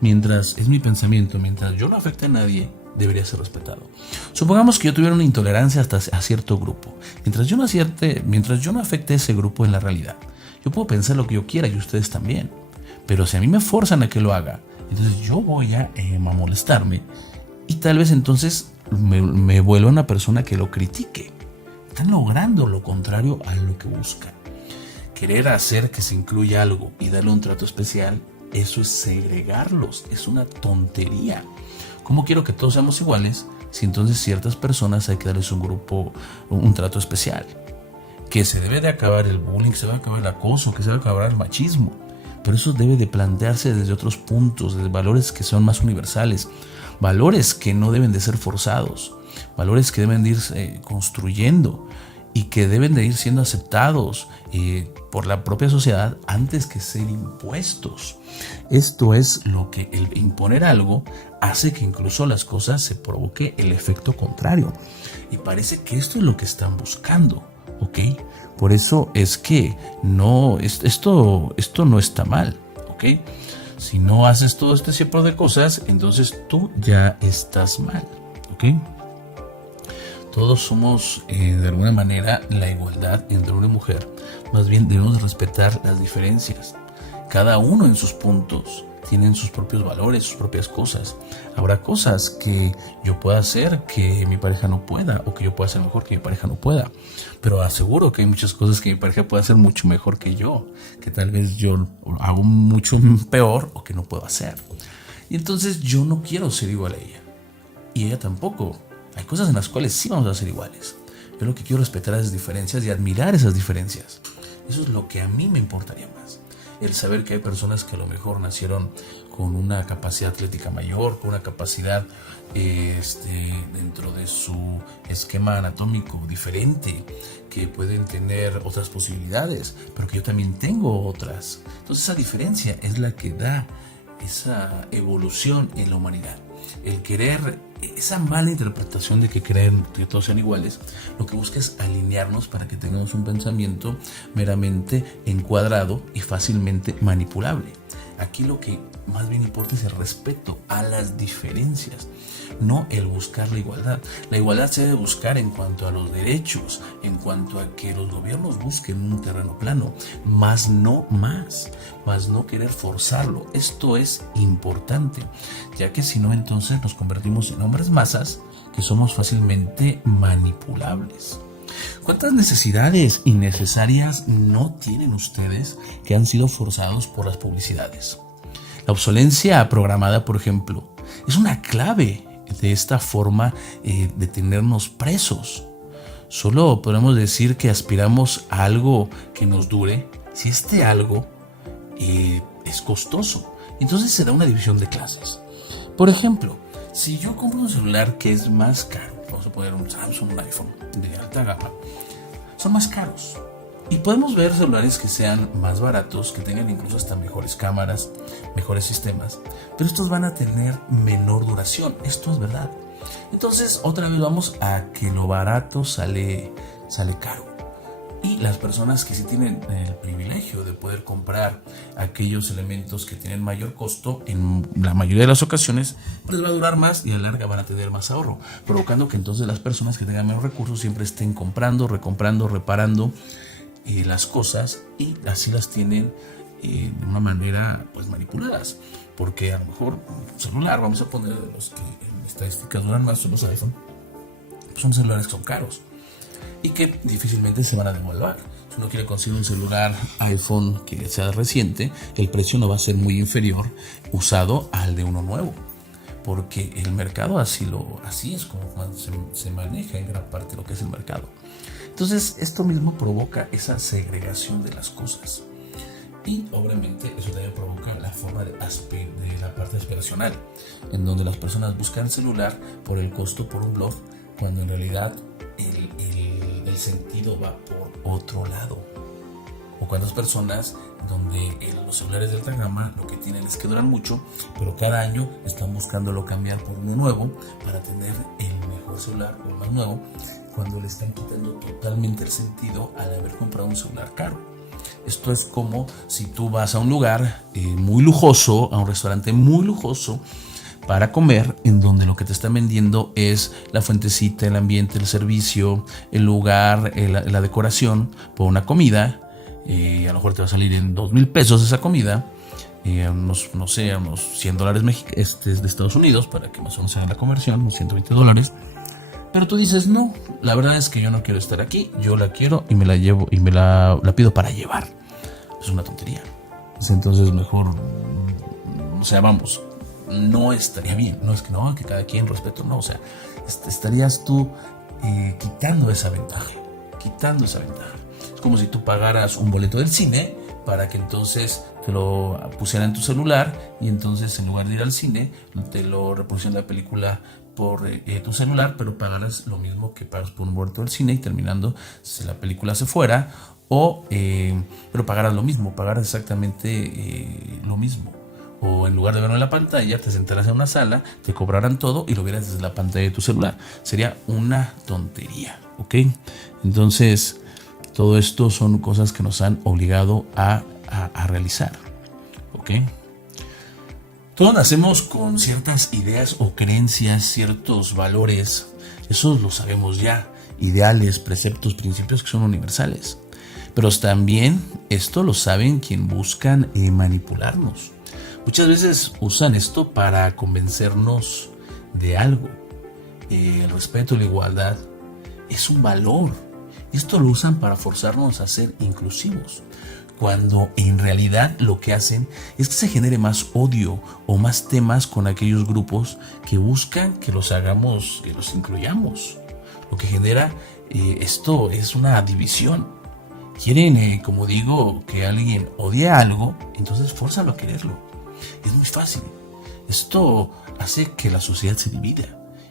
Mientras es mi pensamiento, mientras yo no afecte a nadie, debería ser respetado. Supongamos que yo tuviera una intolerancia hasta a cierto grupo. Mientras yo no afecte a ese grupo en la realidad, yo puedo pensar lo que yo quiera y ustedes también. Pero si a mí me forzan a que lo haga, entonces yo voy a molestarme y tal vez entonces me vuelva una persona que lo critique. Están logrando lo contrario a lo que buscan. Querer hacer que se incluya algo y darle un trato especial, eso es segregarlos, es una tontería. ¿Cómo quiero que todos seamos iguales si entonces ciertas personas hay que darles un trato especial? Que se debe de acabar el bullying, que se debe de acabar el acoso, que se debe de acabar el machismo. Pero eso debe de plantearse desde otros puntos, desde valores que son más universales, valores que no deben de ser forzados, valores que deben de ir construyendo y que deben de ir siendo aceptados por la propia sociedad antes que ser impuestos. Esto es lo que el imponer algo hace que incluso las cosas se provoque el efecto contrario. Y parece que esto es lo que están buscando, ¿ok? Por eso es que esto no está mal, ¿ok? Si no haces todo este tipo de cosas, entonces tú ya estás mal, ¿ok? todos somos de alguna manera la igualdad entre hombre y mujer. Más bien debemos respetar las diferencias. Cada uno en sus puntos tienen sus propios valores, sus propias cosas. Habrá cosas que yo pueda hacer que mi pareja no pueda, o que yo pueda hacer mejor que mi pareja no pueda. Pero aseguro que hay muchas cosas que mi pareja puede hacer mucho mejor que yo, que tal vez yo hago mucho peor o que no puedo hacer. Y entonces yo no quiero ser igual a ella. Y ella tampoco. Hay cosas en las cuales sí vamos a ser iguales. Yo lo que quiero es respetar esas diferencias y admirar esas diferencias. Eso es lo que a mí me importaría más. El saber que hay personas que a lo mejor nacieron con una capacidad atlética mayor, con una capacidad dentro de su esquema anatómico diferente, que pueden tener otras posibilidades, pero que yo también tengo otras. Entonces esa diferencia es la que da esa evolución en la humanidad. El querer, esa mala interpretación de que creen que todos sean iguales, lo que busca es alinearnos para que tengamos un pensamiento meramente encuadrado y fácilmente manipulable. Aquí lo que más bien importa es el respeto a las diferencias, no el buscar la igualdad. La igualdad se debe buscar en cuanto a los derechos, en cuanto a que los gobiernos busquen un terreno plano, más no querer forzarlo. Esto es importante, ya que si no, entonces nos convertimos en hombres masas que somos fácilmente manipulables. ¿Cuántas necesidades innecesarias no tienen ustedes que han sido forzados por las publicidades? La obsolencia programada, por ejemplo, es una clave de esta forma de tenernos presos. Solo podemos decir que aspiramos a algo que nos dure si este algo es costoso. Entonces será una división de clases. Por ejemplo, si yo compro un celular que es más caro, vamos a poner un Samsung, un iPhone de alta gama, son más caros. Y podemos ver celulares que sean más baratos, que tengan incluso hasta mejores cámaras, mejores sistemas, pero estos van a tener menor duración. Esto es verdad. Entonces, otra vez vamos a que lo barato sale caro. Y las personas que sí tienen el privilegio de poder comprar aquellos elementos que tienen mayor costo, en la mayoría de las ocasiones les va a durar más y a la larga van a tener más ahorro, provocando que entonces las personas que tengan menos recursos siempre estén comprando, recomprando, reparando las cosas, y así las tienen de una manera pues manipuladas, porque a lo mejor un celular, vamos a poner los que en estadísticas duran más, son los iPhone, pues son celulares que son caros y que difícilmente se van a devaluar. Si uno quiere conseguir un celular iPhone que sea reciente, el precio no va a ser muy inferior usado al de uno nuevo, porque el mercado así es como se maneja en gran parte lo que es el mercado. Entonces esto mismo provoca esa segregación de las cosas, y obviamente eso también provoca la forma de la parte aspiracional, en donde las personas buscan celular por el costo, por un blog, cuando en realidad el sentido va por otro lado. O cuántas personas donde los celulares de alta gama lo que tienen es que duran mucho, pero cada año están buscándolo cambiar por uno nuevo para tener el mejor celular o el más nuevo, cuando le están quitando totalmente el sentido al haber comprado un celular caro. Esto es como si tú vas a un lugar muy lujoso, a un restaurante muy lujoso para comer, en donde lo que te están vendiendo es la fuentecita, el ambiente, el servicio, el lugar, la decoración por una comida. A lo mejor te va a salir en 2,000 pesos esa comida, unos $100 de Estados Unidos, para que más o menos haga la conversión, unos $120. Pero tú dices, no, la verdad es que yo no quiero estar aquí, yo la quiero y me la llevo y me la pido para llevar. Es una tontería. Entonces mejor, no estaría bien. No es que cada quien respeto, no, estarías tú quitando esa ventaja. Es como si tú pagaras un boleto del cine para que entonces te lo pusieran en tu celular, y entonces en lugar de ir al cine te lo reproducían la película por tu celular, pero pagaras lo mismo que pagas por un boleto del cine, y terminando, si la película se fuera, pero pagaras lo mismo, pagaras exactamente lo mismo. O en lugar de verlo en la pantalla, te sentaras en una sala, te cobraran todo y lo vieras desde la pantalla de tu celular. Sería una tontería, ¿ok? Entonces, todo esto son cosas que nos han obligado a realizar, ¿ok? Todos nacemos con ciertas ideas o creencias, ciertos valores, eso lo sabemos ya, ideales, preceptos, principios que son universales. Pero también esto lo saben quienes buscan manipularnos. Muchas veces usan esto para convencernos de algo. El respeto y la igualdad es un valor. Esto lo usan para forzarnos a ser inclusivos, cuando en realidad lo que hacen es que se genere más odio o más temas con aquellos grupos que buscan que los hagamos, que los incluyamos. Lo que genera esto es una división. Quieren, como digo, que alguien odie algo, entonces fórzalo a quererlo. Es muy fácil. Esto hace que la sociedad se divida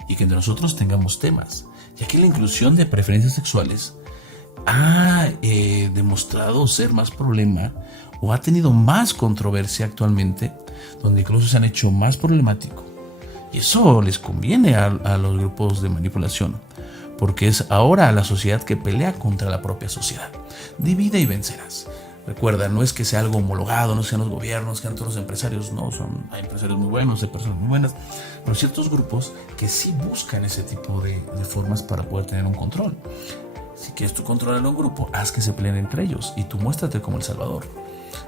y que entre nosotros tengamos temas, ya que la inclusión de preferencias sexuales ha demostrado ser más problema o ha tenido más controversia actualmente, donde incluso se han hecho más problemático. Y eso les conviene a los grupos de manipulación, porque es ahora la sociedad que pelea contra la propia sociedad. Divide y vencerás. Recuerda, no es que sea algo homologado, no sean los gobiernos, sean todos los empresarios, no, hay empresarios muy buenos, hay personas muy buenas, pero ciertos grupos que sí buscan ese tipo de formas para poder tener un control. Si quieres tú controlar a un grupo, haz que se peleen entre ellos y tú muéstrate como el salvador.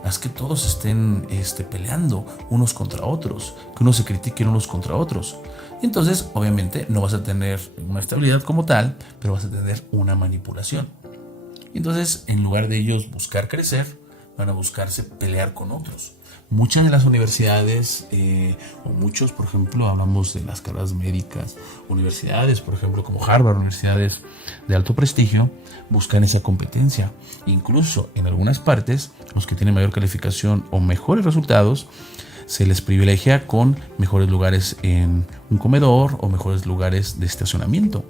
Haz que todos estén peleando unos contra otros, que unos se critiquen unos contra otros. Y entonces, obviamente, no vas a tener una estabilidad como tal, pero vas a tener una manipulación. Y entonces, en lugar de ellos buscar crecer, van a buscarse pelear con otros. Muchas de las universidades, o muchos, por ejemplo, hablamos de las carreras médicas, universidades, por ejemplo, como Harvard, universidades de alto prestigio, buscan esa competencia. Incluso en algunas partes, los que tienen mayor calificación o mejores resultados, se les privilegia con mejores lugares en un comedor o mejores lugares de estacionamiento,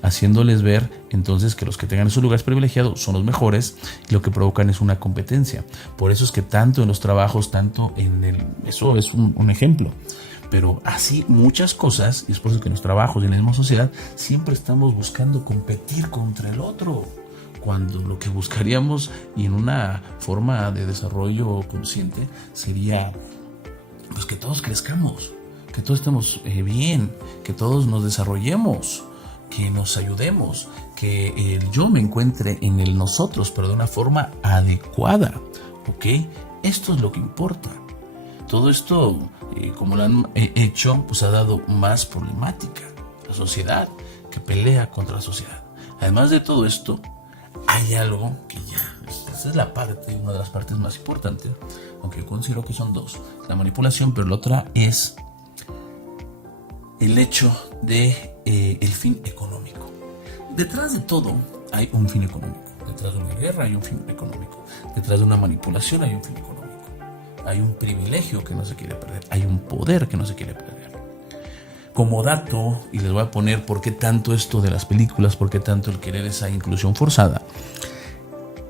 haciéndoles ver entonces que los que tengan esos lugares privilegiados son los mejores y lo que provocan es una competencia. Por eso es que tanto en los trabajos, tanto eso es un ejemplo. Pero así muchas cosas, y es por eso que en los trabajos y en la misma sociedad siempre estamos buscando competir contra el otro, cuando lo que buscaríamos y en una forma de desarrollo consciente sería pues que todos crezcamos, que todos estemos bien, que todos nos desarrollemos, que nos ayudemos, que el yo me encuentre en el nosotros, pero de una forma adecuada, ¿ok? Esto es lo que importa. Todo esto, como lo han hecho, pues ha dado más problemática. La sociedad que pelea contra la sociedad. Además de todo esto, hay algo que ya, esa es una de las partes más importantes, aunque yo considero que son dos, la manipulación, pero la otra es el hecho de el fin económico. Detrás de todo hay un fin económico. Detrás de una guerra hay un fin económico. Detrás de una manipulación hay un fin económico. Hay un privilegio que no se quiere perder. Hay un poder que no se quiere perder. Como dato, y les voy a poner por qué tanto esto de las películas, por qué tanto el querer esa inclusión forzada.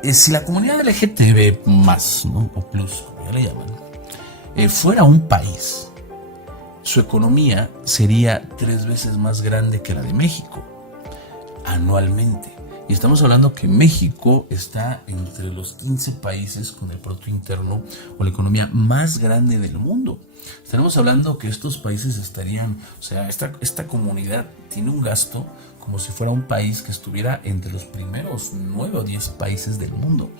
Si la comunidad LGTB+, ¿no? O plus, como ya le llaman, fuera un país, su economía sería 3 veces más grande que la de México anualmente. Y estamos hablando que México está entre los 15 países con el Producto Interno o la economía más grande del mundo. Estaremos hablando que estos países estarían, o sea, esta comunidad tiene un gasto como si fuera un país que estuviera entre los primeros 9 o 10 países del mundo.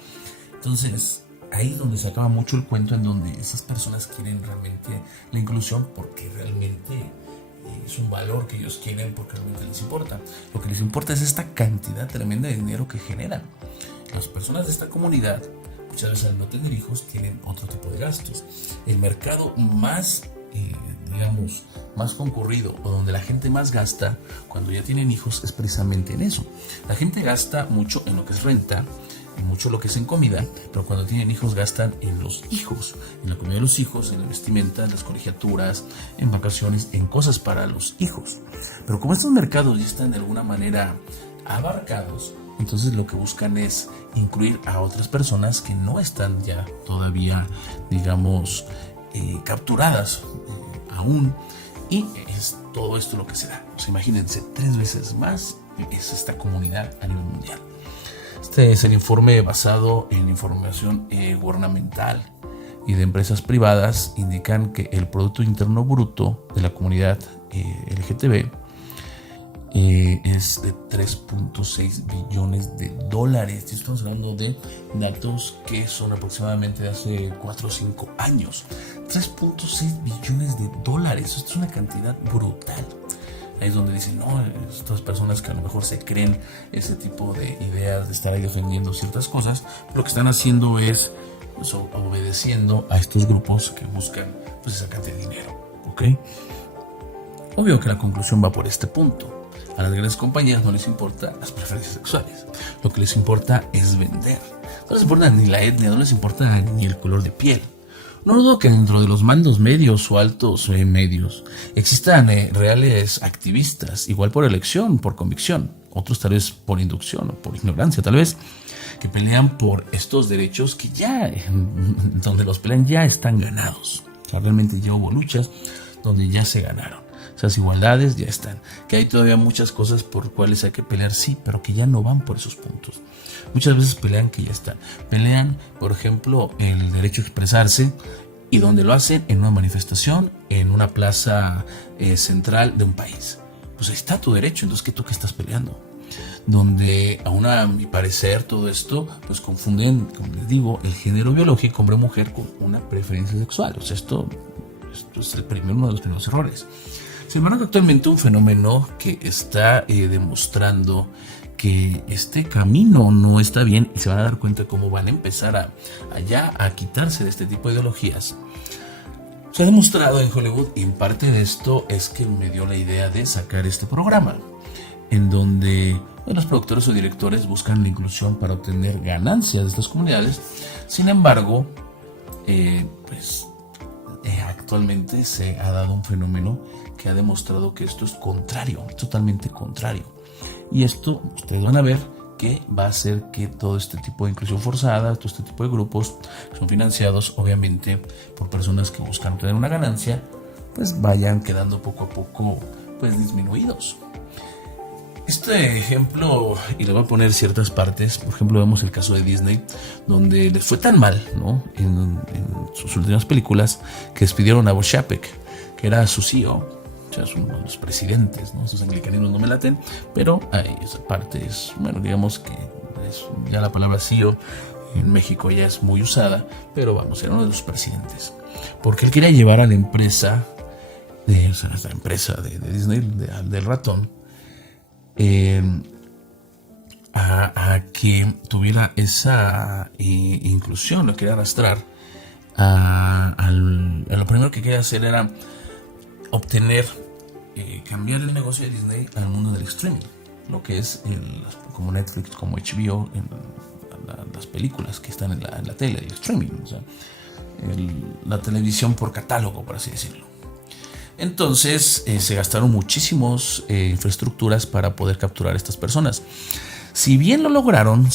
Entonces, ahí es donde se acaba mucho el cuento, en donde esas personas quieren realmente la inclusión porque realmente es un valor que ellos quieren, porque realmente les importa. Lo que les importa es esta cantidad tremenda de dinero que generan. Las personas de esta comunidad, muchas veces al no tener hijos, tienen otro tipo de gastos. El mercado más, más concurrido, o donde la gente más gasta cuando ya tienen hijos, es precisamente en eso. La gente gasta mucho en lo que es renta, mucho lo que es en comida, pero cuando tienen hijos gastan en los hijos, en la comida de los hijos, en la vestimenta, en las colegiaturas, en vacaciones, en cosas para los hijos. Pero como estos mercados ya están de alguna manera abarcados, entonces lo que buscan es incluir a otras personas que no están ya todavía, capturadas aún, y es todo esto lo que se da. O sea, imagínense, 3 veces más es esta comunidad a nivel mundial. Este es el informe basado en información gubernamental. y de empresas privadas indican que el Producto Interno Bruto de la comunidad LGTB es de 3.6 billones de dólares. Estamos hablando de datos que son aproximadamente de hace 4 o 5 años. 3.6 billones de dólares. Esto es una cantidad brutal. Ahí es donde dicen, no, estas personas que a lo mejor se creen ese tipo de ideas de estar ahí defendiendo ciertas cosas, lo que están haciendo es pues, obedeciendo a estos grupos que buscan pues, esa cantidad de dinero. ¿Ok? Obvio que la conclusión va por este punto. A las grandes compañías no les importa las preferencias sexuales. Lo que les importa es vender. No les importa ni la etnia, no les importa ni el color de piel. No dudo que dentro de los mandos medios o altos medios existan reales activistas, igual por elección, por convicción, otros tal vez por inducción o por ignorancia tal vez, que pelean por estos derechos que ya, donde los pelean ya están ganados. O sea, realmente ya hubo luchas donde ya se ganaron. Esas igualdades ya están. Que hay todavía muchas cosas por cuales hay que pelear, sí, pero que ya no van por esos puntos. Muchas veces pelean que ya están. Pelean, por ejemplo, el derecho a expresarse y donde lo hacen en una manifestación, en una plaza central de un país. Pues ahí está tu derecho, entonces ¿tú qué estás peleando? Donde, aún a mi parecer, todo esto, pues confunden, como les digo, el género biológico hombre-mujer con una preferencia sexual. O sea, esto es uno de los primeros errores. Sin embargo, actualmente un fenómeno que está demostrando que este camino no está bien y se van a dar cuenta cómo van a empezar a quitarse de este tipo de ideologías. Se ha demostrado en Hollywood y en parte de esto es que me dio la idea de sacar este programa en donde los productores o directores buscan la inclusión para obtener ganancias de estas comunidades. Sin embargo, actualmente se ha dado un fenómeno que ha demostrado que esto es contrario, totalmente contrario. Y esto, ustedes van a ver que va a hacer que todo este tipo de inclusión forzada, todo este tipo de grupos que son financiados obviamente por personas que buscan obtener una ganancia, pues vayan quedando poco a poco pues disminuidos. Este ejemplo, y le voy a poner ciertas partes, por ejemplo vemos el caso de Disney, donde les fue tan mal, ¿no? en sus últimas películas, que despidieron a Bob Chapek, que era su CEO, o sea, es uno de los presidentes, ¿no? Esos anglicanismos no me laten, pero esa parte es, bueno, digamos que es, ya la palabra CEO en México ya es muy usada, pero vamos, era uno de los presidentes, porque él quería llevar a la empresa, la empresa de Disney, del ratón, a que tuviera esa inclusión, lo quería arrastrar a lo primero que quería hacer era obtener, cambiar el negocio de Disney al mundo del streaming, lo que es como Netflix, como HBO, las películas que están en la tele, el streaming, o sea, la televisión por catálogo, por así decirlo. Entonces se gastaron muchísimos infraestructuras para poder capturar a estas personas. Si bien lograron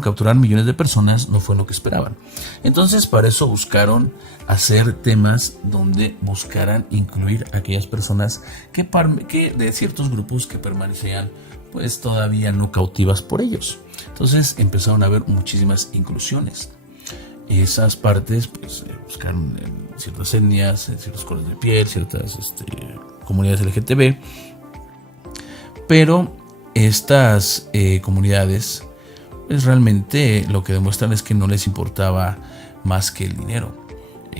capturar millones de personas, no fue lo que esperaban. Entonces para eso buscaron hacer temas donde buscaran incluir a aquellas personas que de ciertos grupos que permanecían pues todavía no cautivas por ellos. Entonces empezaron a haber muchísimas inclusiones. Esas partes pues buscaron ciertas etnias, ciertos colores de piel, ciertas comunidades LGTB, pero estas comunidades pues realmente lo que demuestran es que no les importaba más que el dinero.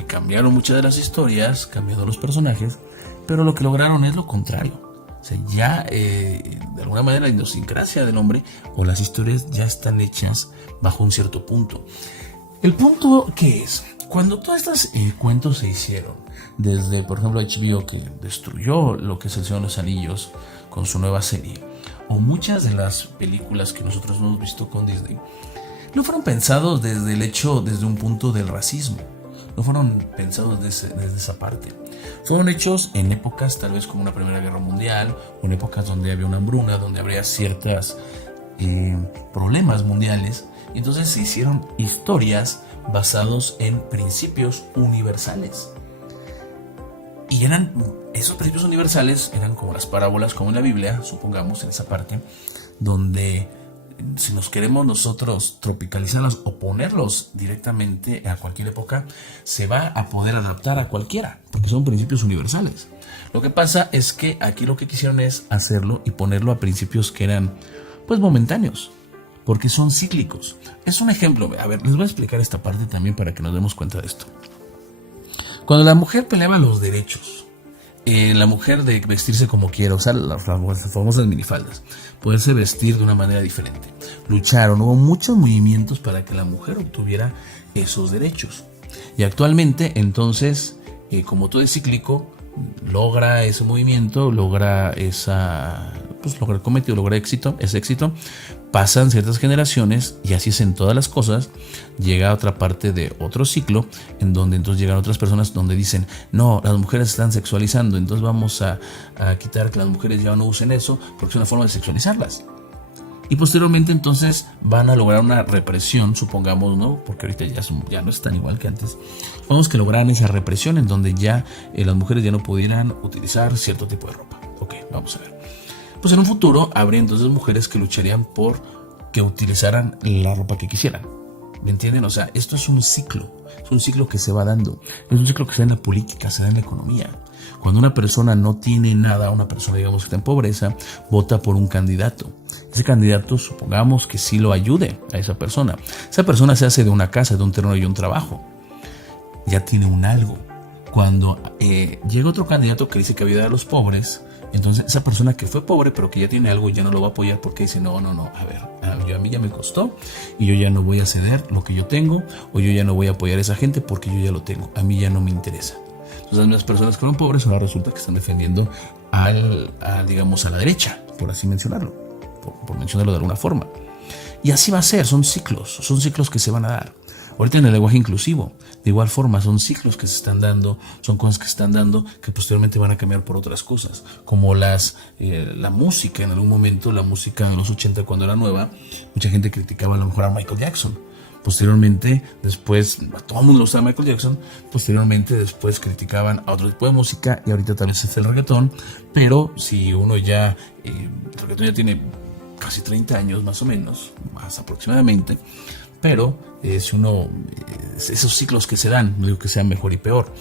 Cambiaron muchas de las historias, cambiaron los personajes, pero lo que lograron es lo contrario. O sea, ya de alguna manera la idiosincrasia del hombre o las historias ya están hechas bajo un cierto punto. El punto que es, cuando todos estos cuentos se hicieron, desde por ejemplo HBO que destruyó lo que es El Señor de los Anillos con su nueva serie, o muchas de las películas que nosotros hemos visto con Disney, no fueron pensados desde un punto del racismo, no fueron pensados desde esa parte. Fueron hechos en épocas tal vez como una Primera Guerra Mundial, o en épocas donde había una hambruna, donde habría ciertos problemas mundiales. Entonces se hicieron historias basados en principios universales. Y esos principios universales eran como las parábolas, como en la Biblia, supongamos, en esa parte, donde si nos queremos nosotros tropicalizarlos o ponerlos directamente a cualquier época, se va a poder adaptar a cualquiera, porque son principios universales. Lo que pasa es que aquí lo que quisieron es hacerlo y ponerlo a principios que eran pues momentáneos, porque son cíclicos. Es un ejemplo, a ver, les voy a explicar esta parte también para que nos demos cuenta de esto. Cuando la mujer peleaba los derechos, la mujer de vestirse como quiera, usar las famosas minifaldas, poderse vestir de una manera diferente, lucharon, hubo muchos movimientos para que la mujer obtuviera esos derechos. Y actualmente, entonces, como todo es cíclico, logra ese movimiento, logra esa, pues logra el cometido, logra ese éxito, pasan ciertas generaciones y así es en todas las cosas. Llega a otra parte de otro ciclo en donde entonces llegan otras personas donde dicen, no, las mujeres se están sexualizando, entonces vamos a quitar que las mujeres ya no usen eso porque es una forma de sexualizarlas. Y posteriormente entonces van a lograr una represión, supongamos, ¿no? Porque ahorita ya no es tan igual que antes. Vamos que lograran esa represión en donde ya las mujeres ya no pudieran utilizar cierto tipo de ropa. Ok, vamos a ver. Pues en un futuro habría entonces mujeres que lucharían por que utilizaran la ropa que quisieran. ¿Me entienden? O sea, esto es un ciclo que se va dando. Es un ciclo que se da en la política, se da en la economía. Cuando una persona no tiene nada, una persona digamos que está en pobreza, vota por un candidato. Ese candidato supongamos que sí lo ayude a esa persona. Esa persona se hace de una casa, de un terreno y un trabajo. Ya tiene un algo. Cuando llega otro candidato que dice que ayuda a los pobres, entonces esa persona que fue pobre pero que ya tiene algo ya no lo va a apoyar porque dice no, a ver, a mí ya me costó y yo ya no voy a ceder lo que yo tengo, o yo ya no voy a apoyar a esa gente porque yo ya lo tengo, a mí ya no me interesa. Entonces las personas que son pobres ahora resulta que están defendiendo digamos a la derecha, por así mencionarlo, por mencionarlo de alguna forma. Y así va a ser, son ciclos que se van a dar. Ahorita en el lenguaje inclusivo, de igual forma, son ciclos que se están dando, son cosas que se están dando que posteriormente van a cambiar por otras cosas, como la música. En algún momento, la música en los 80 cuando era nueva, mucha gente criticaba a lo mejor a Michael Jackson. Posteriormente, después, a todo el mundo le gustaba Michael Jackson, posteriormente después criticaban a otro tipo de música y ahorita tal vez es el reggaetón, pero si uno ya, el reggaetón ya tiene casi 30 años más o menos, más aproximadamente, pero si uno, esos ciclos que se dan, no digo que sean mejor y peor,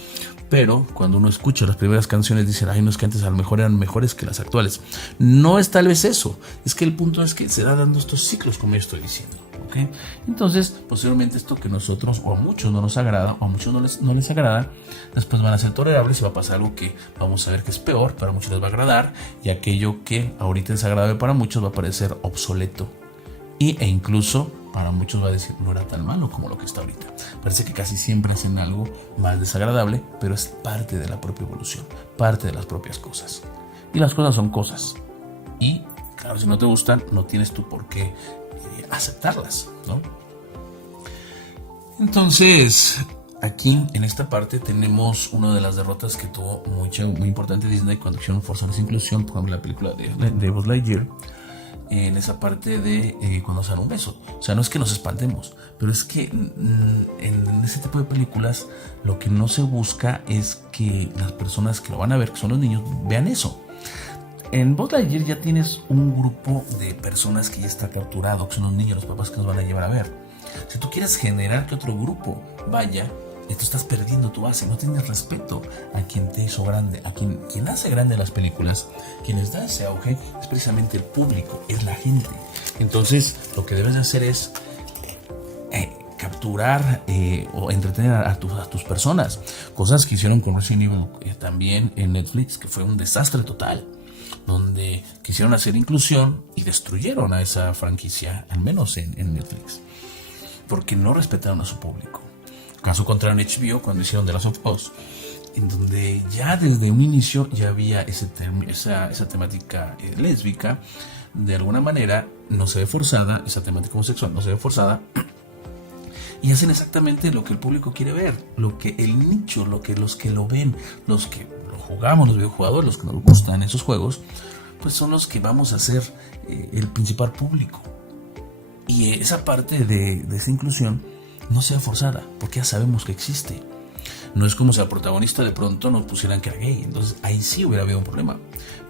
pero cuando uno escucha las primeras canciones dicen, ay, no, es que antes a lo mejor eran mejores que las actuales. No es tal vez eso, es que el punto es que se da dando estos ciclos como yo estoy diciendo, ¿ok? Entonces, posteriormente esto que nosotros o a muchos no nos agrada o a muchos no les agrada, después van a ser tolerables y va a pasar algo que vamos a ver que es peor, para muchos les va a agradar, y aquello que ahorita es agradable para muchos va a parecer obsoleto e incluso para muchos va a decir no era tan malo como lo que está ahorita. Parece que casi siempre hacen algo más desagradable, pero es parte de la propia evolución, parte de las propias cosas. Y las cosas son cosas. Y claro, si no te gustan, no tienes tú por qué aceptarlas, ¿no? Entonces, aquí en esta parte tenemos una de las derrotas que tuvo muy importante Disney cuando quisieron forzar esa inclusión, por ejemplo la película de Buzz Lightyear. En esa parte de cuando se dan un beso. O sea, no es que nos espantemos, pero es que en ese tipo de películas lo que no se busca es que las personas que lo van a ver, que son los niños, vean eso. En Buzz Lightyear ya tienes un grupo de personas que ya está capturado, que son los niños, los papás que nos van a llevar a ver. Si tú quieres generar que otro grupo vaya, entonces estás perdiendo tu base, no tienes respeto a quien te hizo grande, a quien hace grande las películas, quien les da ese auge es precisamente el público, es la gente. Entonces lo que debes de hacer es capturar o entretener a tus personas, cosas que hicieron con Resident Evil también en Netflix, que fue un desastre total, donde quisieron hacer inclusión y destruyeron a esa franquicia, al menos en Netflix, porque no respetaron a su público. Caso contrario en HBO cuando hicieron The Last of Us, en donde ya desde un inicio ya había esa temática lésbica, de alguna manera no se ve forzada, esa temática homosexual no se ve forzada, y hacen exactamente lo que el público quiere ver, lo que el nicho, lo que los que lo ven, los que lo jugamos, los videojugadores, los que nos gustan esos juegos, pues son los que vamos a ser el principal público. Y esa parte de esa inclusión no sea forzada, porque ya sabemos que existe. No es como si al protagonista de pronto nos pusieran que era gay, entonces ahí sí hubiera habido un problema.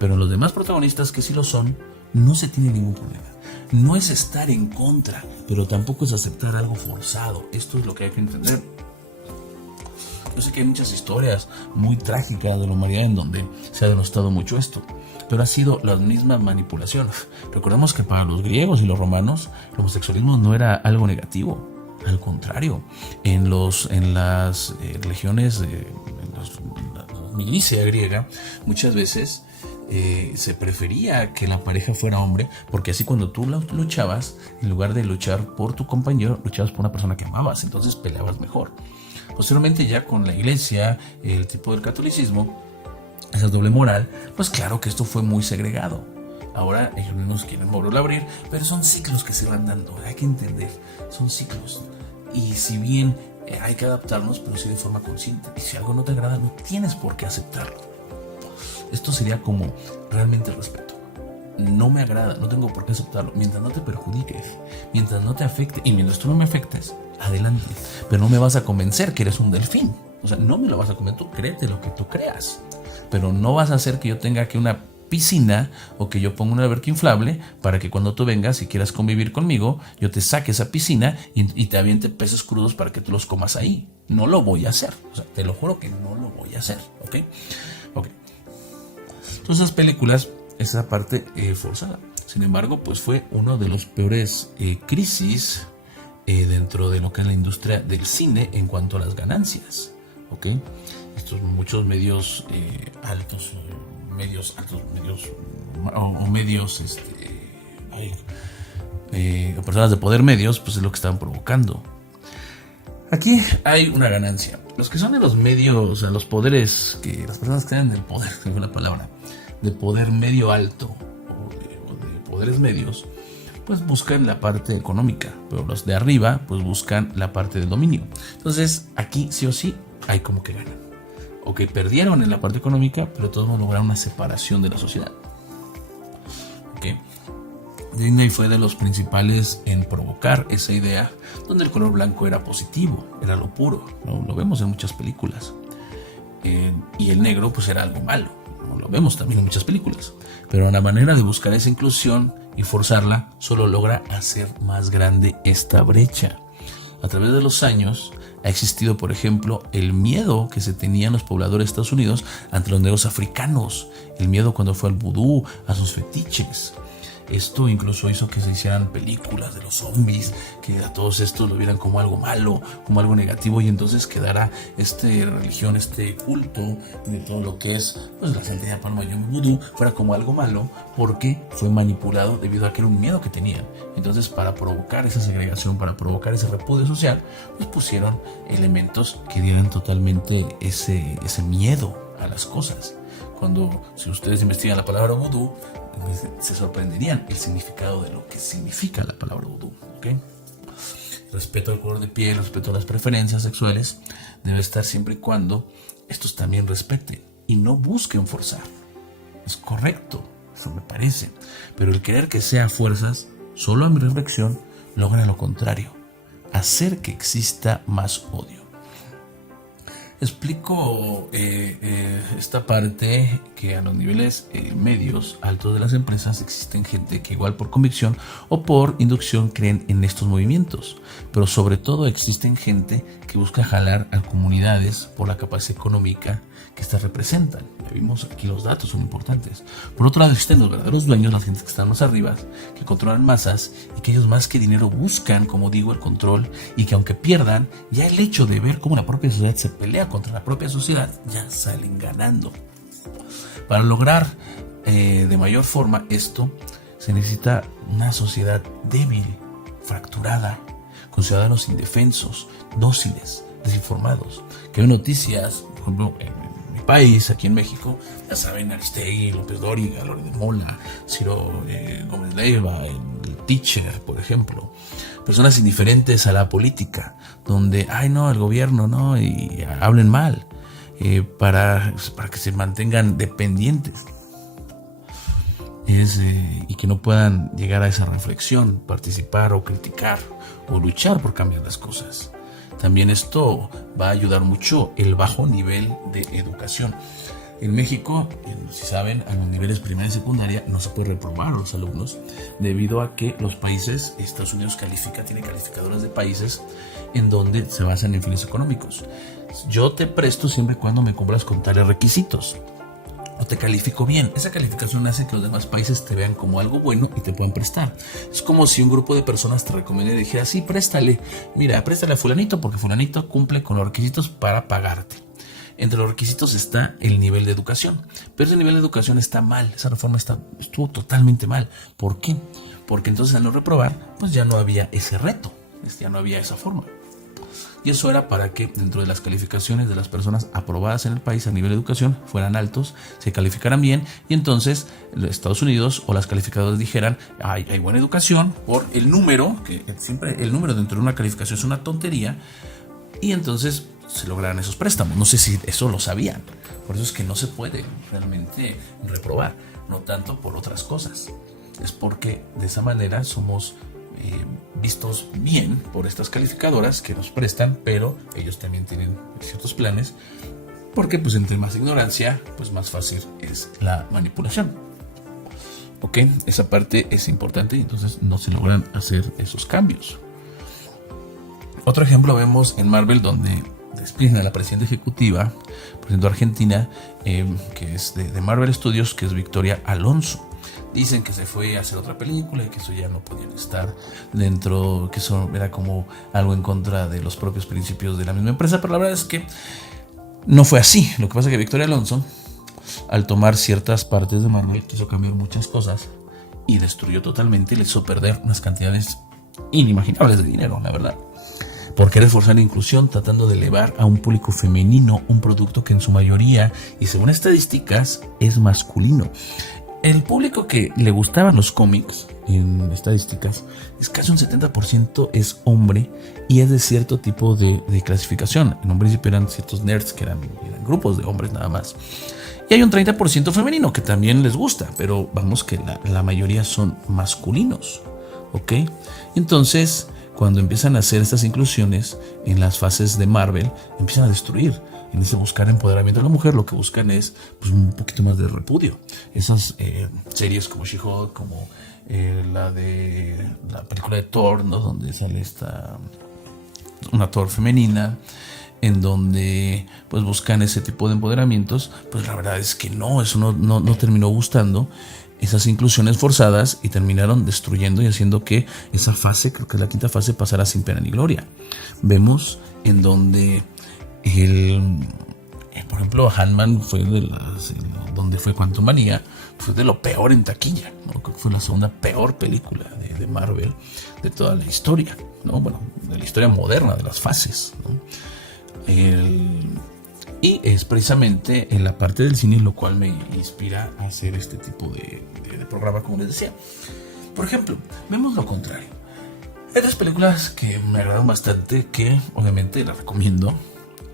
Pero en los demás protagonistas que sí lo son, no se tiene ningún problema. no es estar en contra, pero tampoco es aceptar algo forzado. Esto es lo que hay que entender. Yo sé que hay muchas historias muy trágicas de la humanidad en donde se ha denostado mucho esto, pero ha sido la misma manipulación. Recordemos que para los griegos y los romanos el homosexualismo no era algo negativo, al contrario. En las religiones, la milicia griega, muchas veces se prefería que la pareja fuera hombre, porque así cuando tú luchabas, en lugar de luchar por tu compañero, luchabas por una persona que amabas, entonces peleabas mejor. Posteriormente, ya con la iglesia, el tipo del catolicismo, esa doble moral, pues claro que esto fue muy segregado. Ahora ellos nos quieren volver a abrir, pero son ciclos que se van dando, hay que entender, son ciclos. Y si bien hay que adaptarnos, pero sí de forma consciente. Y si algo no te agrada, no tienes por qué aceptarlo. Esto sería como realmente el respeto. No me agrada, no tengo por qué aceptarlo. Mientras no te perjudiques, mientras no te afecte, y mientras tú no me afectes, adelante. Pero no me vas a convencer que eres un delfín. O sea, no me lo vas a convencer, tú créete lo que tú creas. Pero no vas a hacer que yo tenga aquí una piscina o que yo ponga una alberca inflable para que cuando tú vengas y quieras convivir conmigo, yo te saque esa piscina y te aviente peces crudos para que tú los comas ahí. No lo voy a hacer. O sea, te lo juro que no lo voy a hacer. ¿Ok? Entonces, esas películas, esa parte forzada. Sin embargo, pues fue uno de los peores crisis dentro de lo que es la industria del cine en cuanto a las ganancias. ¿Ok? Estos muchos medios altos o personas de poder medios, pues es lo que estaban provocando. Aquí hay una ganancia. Los que son de los medios, o sea, los poderes, las personas que tienen el poder, que es la palabra, de poder medio alto o de poderes medios, pues buscan la parte económica, pero los de arriba pues buscan la parte del dominio. Entonces aquí sí o sí hay como que ganan. Ok, perdieron en la parte económica, pero todos lograron una separación de la sociedad. Ok, Disney fue de los principales en provocar esa idea donde el color blanco era positivo, era lo puro, ¿no? Lo vemos en muchas películas. Y el negro pues era algo malo, ¿no? Lo vemos también en muchas películas. Pero la manera de buscar esa inclusión y forzarla solo logra hacer más grande esta brecha. A través de los años ha existido, por ejemplo, el miedo que se tenían los pobladores de Estados Unidos ante los negros africanos, el miedo cuando fue al vudú, a sus fetiches. Esto incluso hizo que se hicieran películas de los zombies, que a todos estos lo vieran como algo malo, como algo negativo, y entonces quedara esta religión, este culto de todo lo que es pues la santería palmayón vudú, fuera como algo malo, porque fue manipulado debido a que era un miedo que tenían. Entonces, para provocar esa segregación, para provocar ese repudio social, pues pusieron elementos que dieran totalmente ese miedo a las cosas. Cuando, si ustedes investigan la palabra vudú, se sorprenderían el significado de lo que significa la palabra vudú. ¿Okay? Respeto al color de piel, respeto a las preferencias sexuales, debe estar siempre y cuando estos también respeten y no busquen forzar. Es correcto, eso me parece. Pero el querer que sea a fuerzas, solo a mi reflexión, logra lo contrario, hacer que exista más odio. Explico esta parte que a los niveles medios altos de las empresas existen gente que igual por convicción o por inducción creen en estos movimientos, pero sobre todo existen gente que busca jalar a comunidades por la capacidad económica que estas representan. Ya vimos aquí los datos son importantes. Por otro lado existen los verdaderos dueños, las gentes que están más arriba, que controlan masas y que ellos más que dinero buscan, como digo, el control, y que aunque pierdan, ya el hecho de ver cómo la propia sociedad se pelea contra la propia sociedad, ya salen ganando. Para lograr de mayor forma esto, se necesita una sociedad débil, fracturada, con ciudadanos indefensos, dóciles, desinformados, que ven noticias, por ejemplo, en mi país, aquí en México, ya saben, Aristegui, López Dóriga, Loret de Mola, Ciro Gómez Leiva, el Teacher, por ejemplo, personas indiferentes a la política, donde, ay no, el gobierno, no, y hablen mal, para que se mantengan dependientes. Y que no puedan llegar a esa reflexión, participar o criticar o luchar por cambiar las cosas. También esto va a ayudar mucho el bajo nivel de educación. En México, si saben, a los niveles primaria y secundaria no se puede reprobar a los alumnos debido a que los países, Estados Unidos tiene calificadoras de países en donde se basan en fines económicos. Yo te presto siempre y cuando me cumplas con tales requisitos. O te califico bien. Esa calificación hace que los demás países te vean como algo bueno y te puedan prestar. Es como si un grupo de personas te recomienda y dijera, sí, préstale. Mira, préstale a fulanito porque fulanito cumple con los requisitos para pagarte. Entre los requisitos está el nivel de educación. Pero ese nivel de educación está mal. Esa reforma estuvo totalmente mal. ¿Por qué? Porque entonces al no reprobar, pues ya no había ese reto. Ya no había esa forma. Y eso era para que dentro de las calificaciones de las personas aprobadas en el país a nivel de educación fueran altos, se calificaran bien y entonces los Estados Unidos o las calificadoras dijeran hay buena educación por el número, que siempre el número dentro de una calificación es una tontería, y entonces se lograran esos préstamos. No sé si eso lo sabían, por eso es que no se puede realmente reprobar, no tanto por otras cosas, es porque de esa manera somos vistos bien por estas calificadoras que nos prestan, pero ellos también tienen ciertos planes, porque pues entre más ignorancia, pues más fácil es la manipulación. Ok, esa parte es importante, entonces no se logran hacer esos cambios. Otro ejemplo vemos en Marvel, donde despiden a la presidenta ejecutiva, presidenta argentina, que es de Marvel Studios, que es Victoria Alonso. Dicen que se fue a hacer otra película y que eso ya no podían estar dentro, que eso era como algo en contra de los propios principios de la misma empresa, pero la verdad es que no fue así. Lo que pasa es que Victoria Alonso, al tomar ciertas partes de Marvel, quiso cambiar muchas cosas y destruyó totalmente, le hizo perder unas cantidades inimaginables de dinero, la verdad, por querer forzar la inclusión, tratando de elevar a un público femenino un producto que en su mayoría, y según estadísticas, es masculino. El público que le gustaban los cómics, en estadísticas, es casi un 70% es hombre y es de cierto tipo de clasificación. En un principio eran ciertos nerds que eran grupos de hombres nada más. Y hay un 30% femenino que también les gusta, pero vamos que la mayoría son masculinos. ¿Ok? Entonces, cuando empiezan a hacer estas inclusiones en las fases de Marvel, empiezan a destruir. En ese buscar empoderamiento de la mujer, lo que buscan es pues, un poquito más de repudio. Esas series como She-Hulk, como la de la película de Thor, ¿no? Donde sale una Thor femenina, en donde pues buscan ese tipo de empoderamientos, pues la verdad es que no, eso no terminó gustando. Esas inclusiones forzadas y terminaron destruyendo y haciendo que esa fase, creo que es la quinta fase, pasara sin pena ni gloria. Vemos en donde por ejemplo, Ant-Man fue donde fue Quantumania, fue de lo peor en taquilla, ¿no? Creo que fue la segunda peor película de Marvel de toda la historia, ¿no? Bueno, de la historia moderna, de las fases, ¿no? Y es precisamente en la parte del cine lo cual me inspira a hacer este tipo de programa, como les decía. Por ejemplo, vemos lo contrario. Hay tres películas que me agradan bastante, que obviamente las recomiendo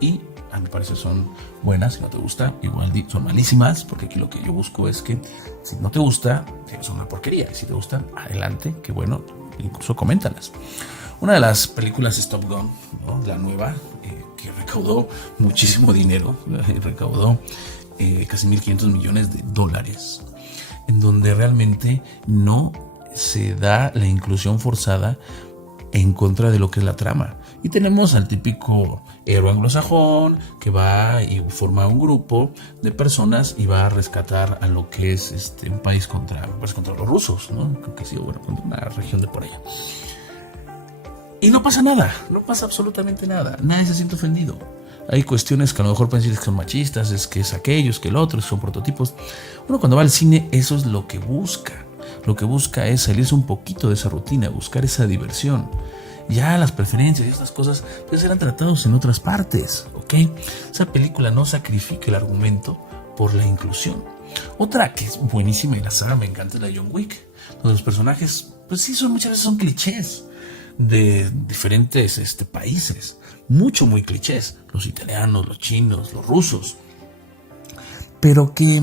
y a mi parecer son buenas. Si no te gusta, igual son malísimas, porque aquí lo que yo busco es que si no te gusta, son una porquería, y si te gustan, adelante, que bueno, incluso coméntalas. Una de las películas es Top Gun, ¿no? La nueva, que recaudó muchísimo dinero, recaudó casi $1,500 millones, en donde realmente no se da la inclusión forzada en contra de lo que es la trama. Y tenemos al típico héroe anglosajón que va y forma un grupo de personas y va a rescatar a lo que es un país contra los rusos, ¿no? Creo que sí, bueno, contra una región de por allá. Y no pasa nada, no pasa absolutamente nada, nadie se siente ofendido. Hay cuestiones que a lo mejor pueden decir que son machistas, es que es aquellos, que el otro, son prototipos. Uno cuando va al cine, eso es lo que busca. Lo que busca es salirse un poquito de esa rutina, buscar esa diversión. Ya las preferencias y estas cosas pues serán tratados en otras partes, ¿ok? Esa película no sacrifica el argumento por la inclusión. Otra que es buenísima y la saga me encanta es la John Wick, donde los personajes, pues sí, muchas veces son clichés de diferentes países, muy clichés, los italianos, los chinos, los rusos. pero que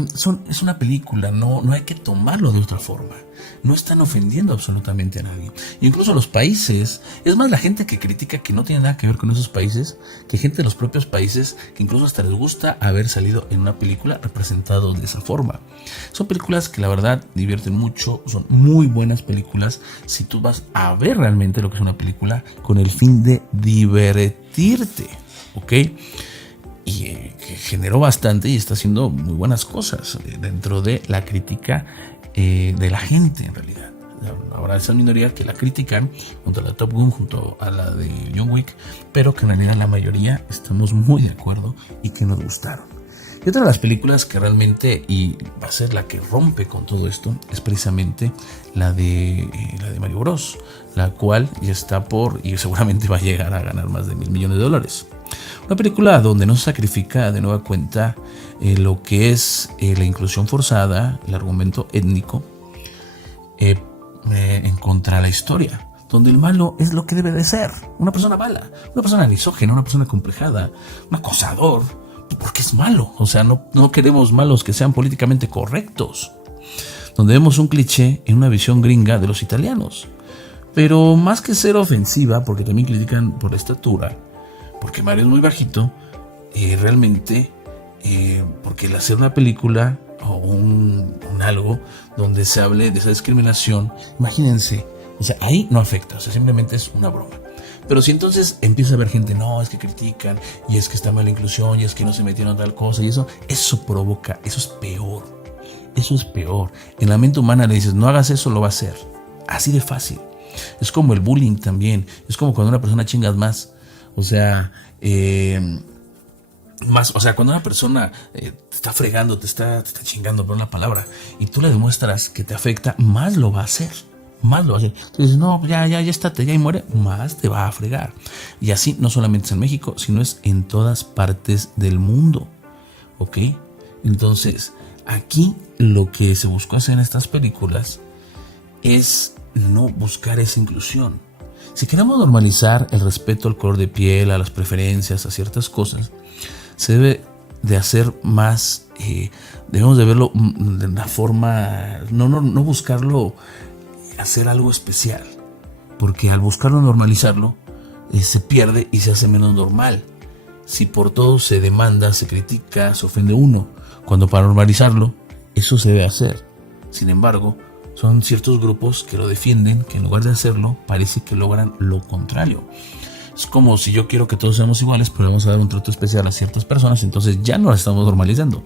es una película, no hay que tomarlo de otra forma. No están ofendiendo absolutamente a nadie. Incluso los países, es más la gente que critica que no tiene nada que ver con esos países, que gente de los propios países que incluso hasta les gusta haber salido en una película representados de esa forma. Son películas que la verdad divierten mucho, son muy buenas películas si tú vas a ver realmente lo que es una película con el fin de divertirte, ¿ok? Y que generó bastante y está haciendo muy buenas cosas dentro de la crítica de la gente en realidad. Ahora esa minoría que la critican junto a la Top Gun, junto a la de John Wick, pero que en realidad la mayoría estamos muy de acuerdo y que nos gustaron. Y otra de las películas que realmente, y va a ser la que rompe con todo esto, es precisamente la de Mario Bros, la cual ya está y seguramente va a llegar a ganar más de $1,000 millones. Una película donde no se sacrifica de nueva cuenta lo que es la inclusión forzada, el argumento étnico, en contra de la historia, donde el malo es lo que debe de ser, una persona mala, una persona misógina, una persona complejada, un acosador, porque es malo. O sea, no queremos malos que sean políticamente correctos, donde vemos un cliché en una visión gringa de los italianos, pero más que ser ofensiva, porque también critican por la estatura, porque Mario es muy bajito, realmente, porque el hacer una película o un algo donde se hable de esa discriminación, imagínense, o sea, ahí no afecta, o sea, simplemente es una broma. Pero si entonces empieza a haber gente, no, es que critican, y es que está mal la inclusión, y es que no se metieron tal cosa, y eso provoca, eso es peor. En la mente humana le dices, no hagas eso, lo va a hacer, así de fácil. Es como el bullying también, es como cuando una persona chingas más. O sea, cuando una persona te está fregando, te está chingando por una palabra, y tú le demuestras que te afecta, más lo va a hacer. Entonces dices, no, ya estate, ya y muere, más te va a fregar. Y así no solamente es en México, sino es en todas partes del mundo. ¿Ok? Entonces, aquí lo que se buscó hacer en estas películas es no buscar esa inclusión. Si queremos normalizar el respeto al color de piel, a las preferencias, a ciertas cosas, se debe de hacer más, debemos de verlo de una forma, no buscarlo hacer algo especial, porque al buscarlo normalizarlo, se pierde y se hace menos normal. Si por todo se demanda, se critica, se ofende uno, cuando para normalizarlo, eso se debe hacer. Sin embargo, son ciertos grupos que lo defienden, que en lugar de hacerlo, parece que logran lo contrario. Es como si yo quiero que todos seamos iguales, pero vamos a dar un trato especial a ciertas personas, entonces ya no las estamos normalizando.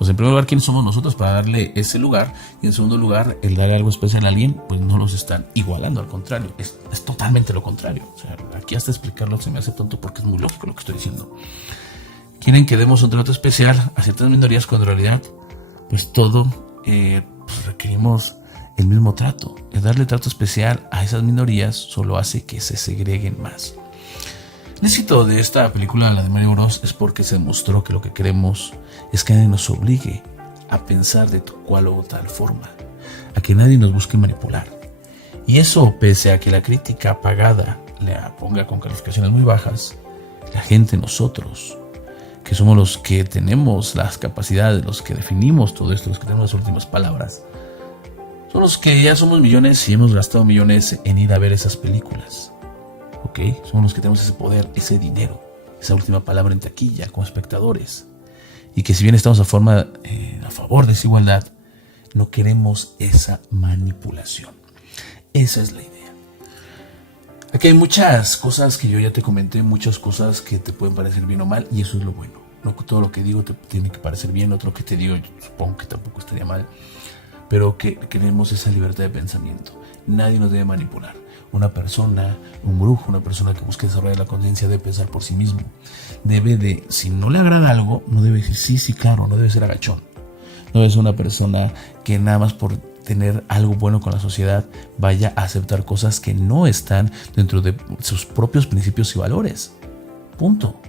O sea, en primer lugar, ¿quiénes somos nosotros para darle ese lugar? Y en segundo lugar, el darle algo especial a alguien, pues no los están igualando, al contrario, es totalmente lo contrario. O sea, aquí hasta explicarlo se me hace tonto porque es muy lógico lo que estoy diciendo. Quieren que demos un trato especial a ciertas minorías cuando en realidad, pues todo, pues requerimos el mismo trato. El darle trato especial a esas minorías solo hace que se segreguen más. El éxito de esta película, la de Mario Bros, es porque se demostró que lo que queremos es que nadie nos obligue a pensar de cual o tal forma, a que nadie nos busque manipular. Y eso, pese a que la crítica pagada le ponga con calificaciones muy bajas, la gente, nosotros, que somos los que tenemos las capacidades, los que definimos todo esto, los que tenemos las últimas palabras, son los que ya somos millones y hemos gastado millones en ir a ver esas películas. ¿Ok? Somos los que tenemos ese poder, ese dinero, esa última palabra en taquilla, como espectadores. Y que si bien estamos a favor de esa igualdad, no queremos esa manipulación. Esa es la idea. Aquí hay muchas cosas que yo ya te comenté, muchas cosas que te pueden parecer bien o mal, y eso es lo bueno. No todo lo que digo te tiene que parecer bien, otro que te digo yo supongo que tampoco estaría mal, pero que queremos esa libertad de pensamiento. Nadie nos debe manipular. Una persona, un brujo, una persona que busque desarrollar la conciencia debe pensar por sí mismo. Debe de, si no le agrada algo, no debe decir sí, claro, no debe ser agachón. No debe ser una persona que nada más por tener algo bueno con la sociedad vaya a aceptar cosas que no están dentro de sus propios principios y valores. Punto.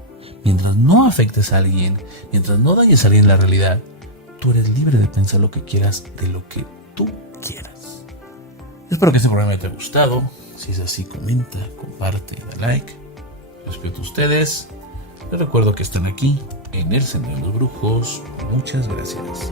Mientras no afectes a alguien, mientras no dañes a alguien en la realidad, tú eres libre de pensar lo que quieras de lo que tú quieras. Espero que este programa te haya gustado. Si es así, comenta, comparte, da like. Respeto a ustedes. Les recuerdo que están aquí en el Sendero de los Brujos. Muchas gracias.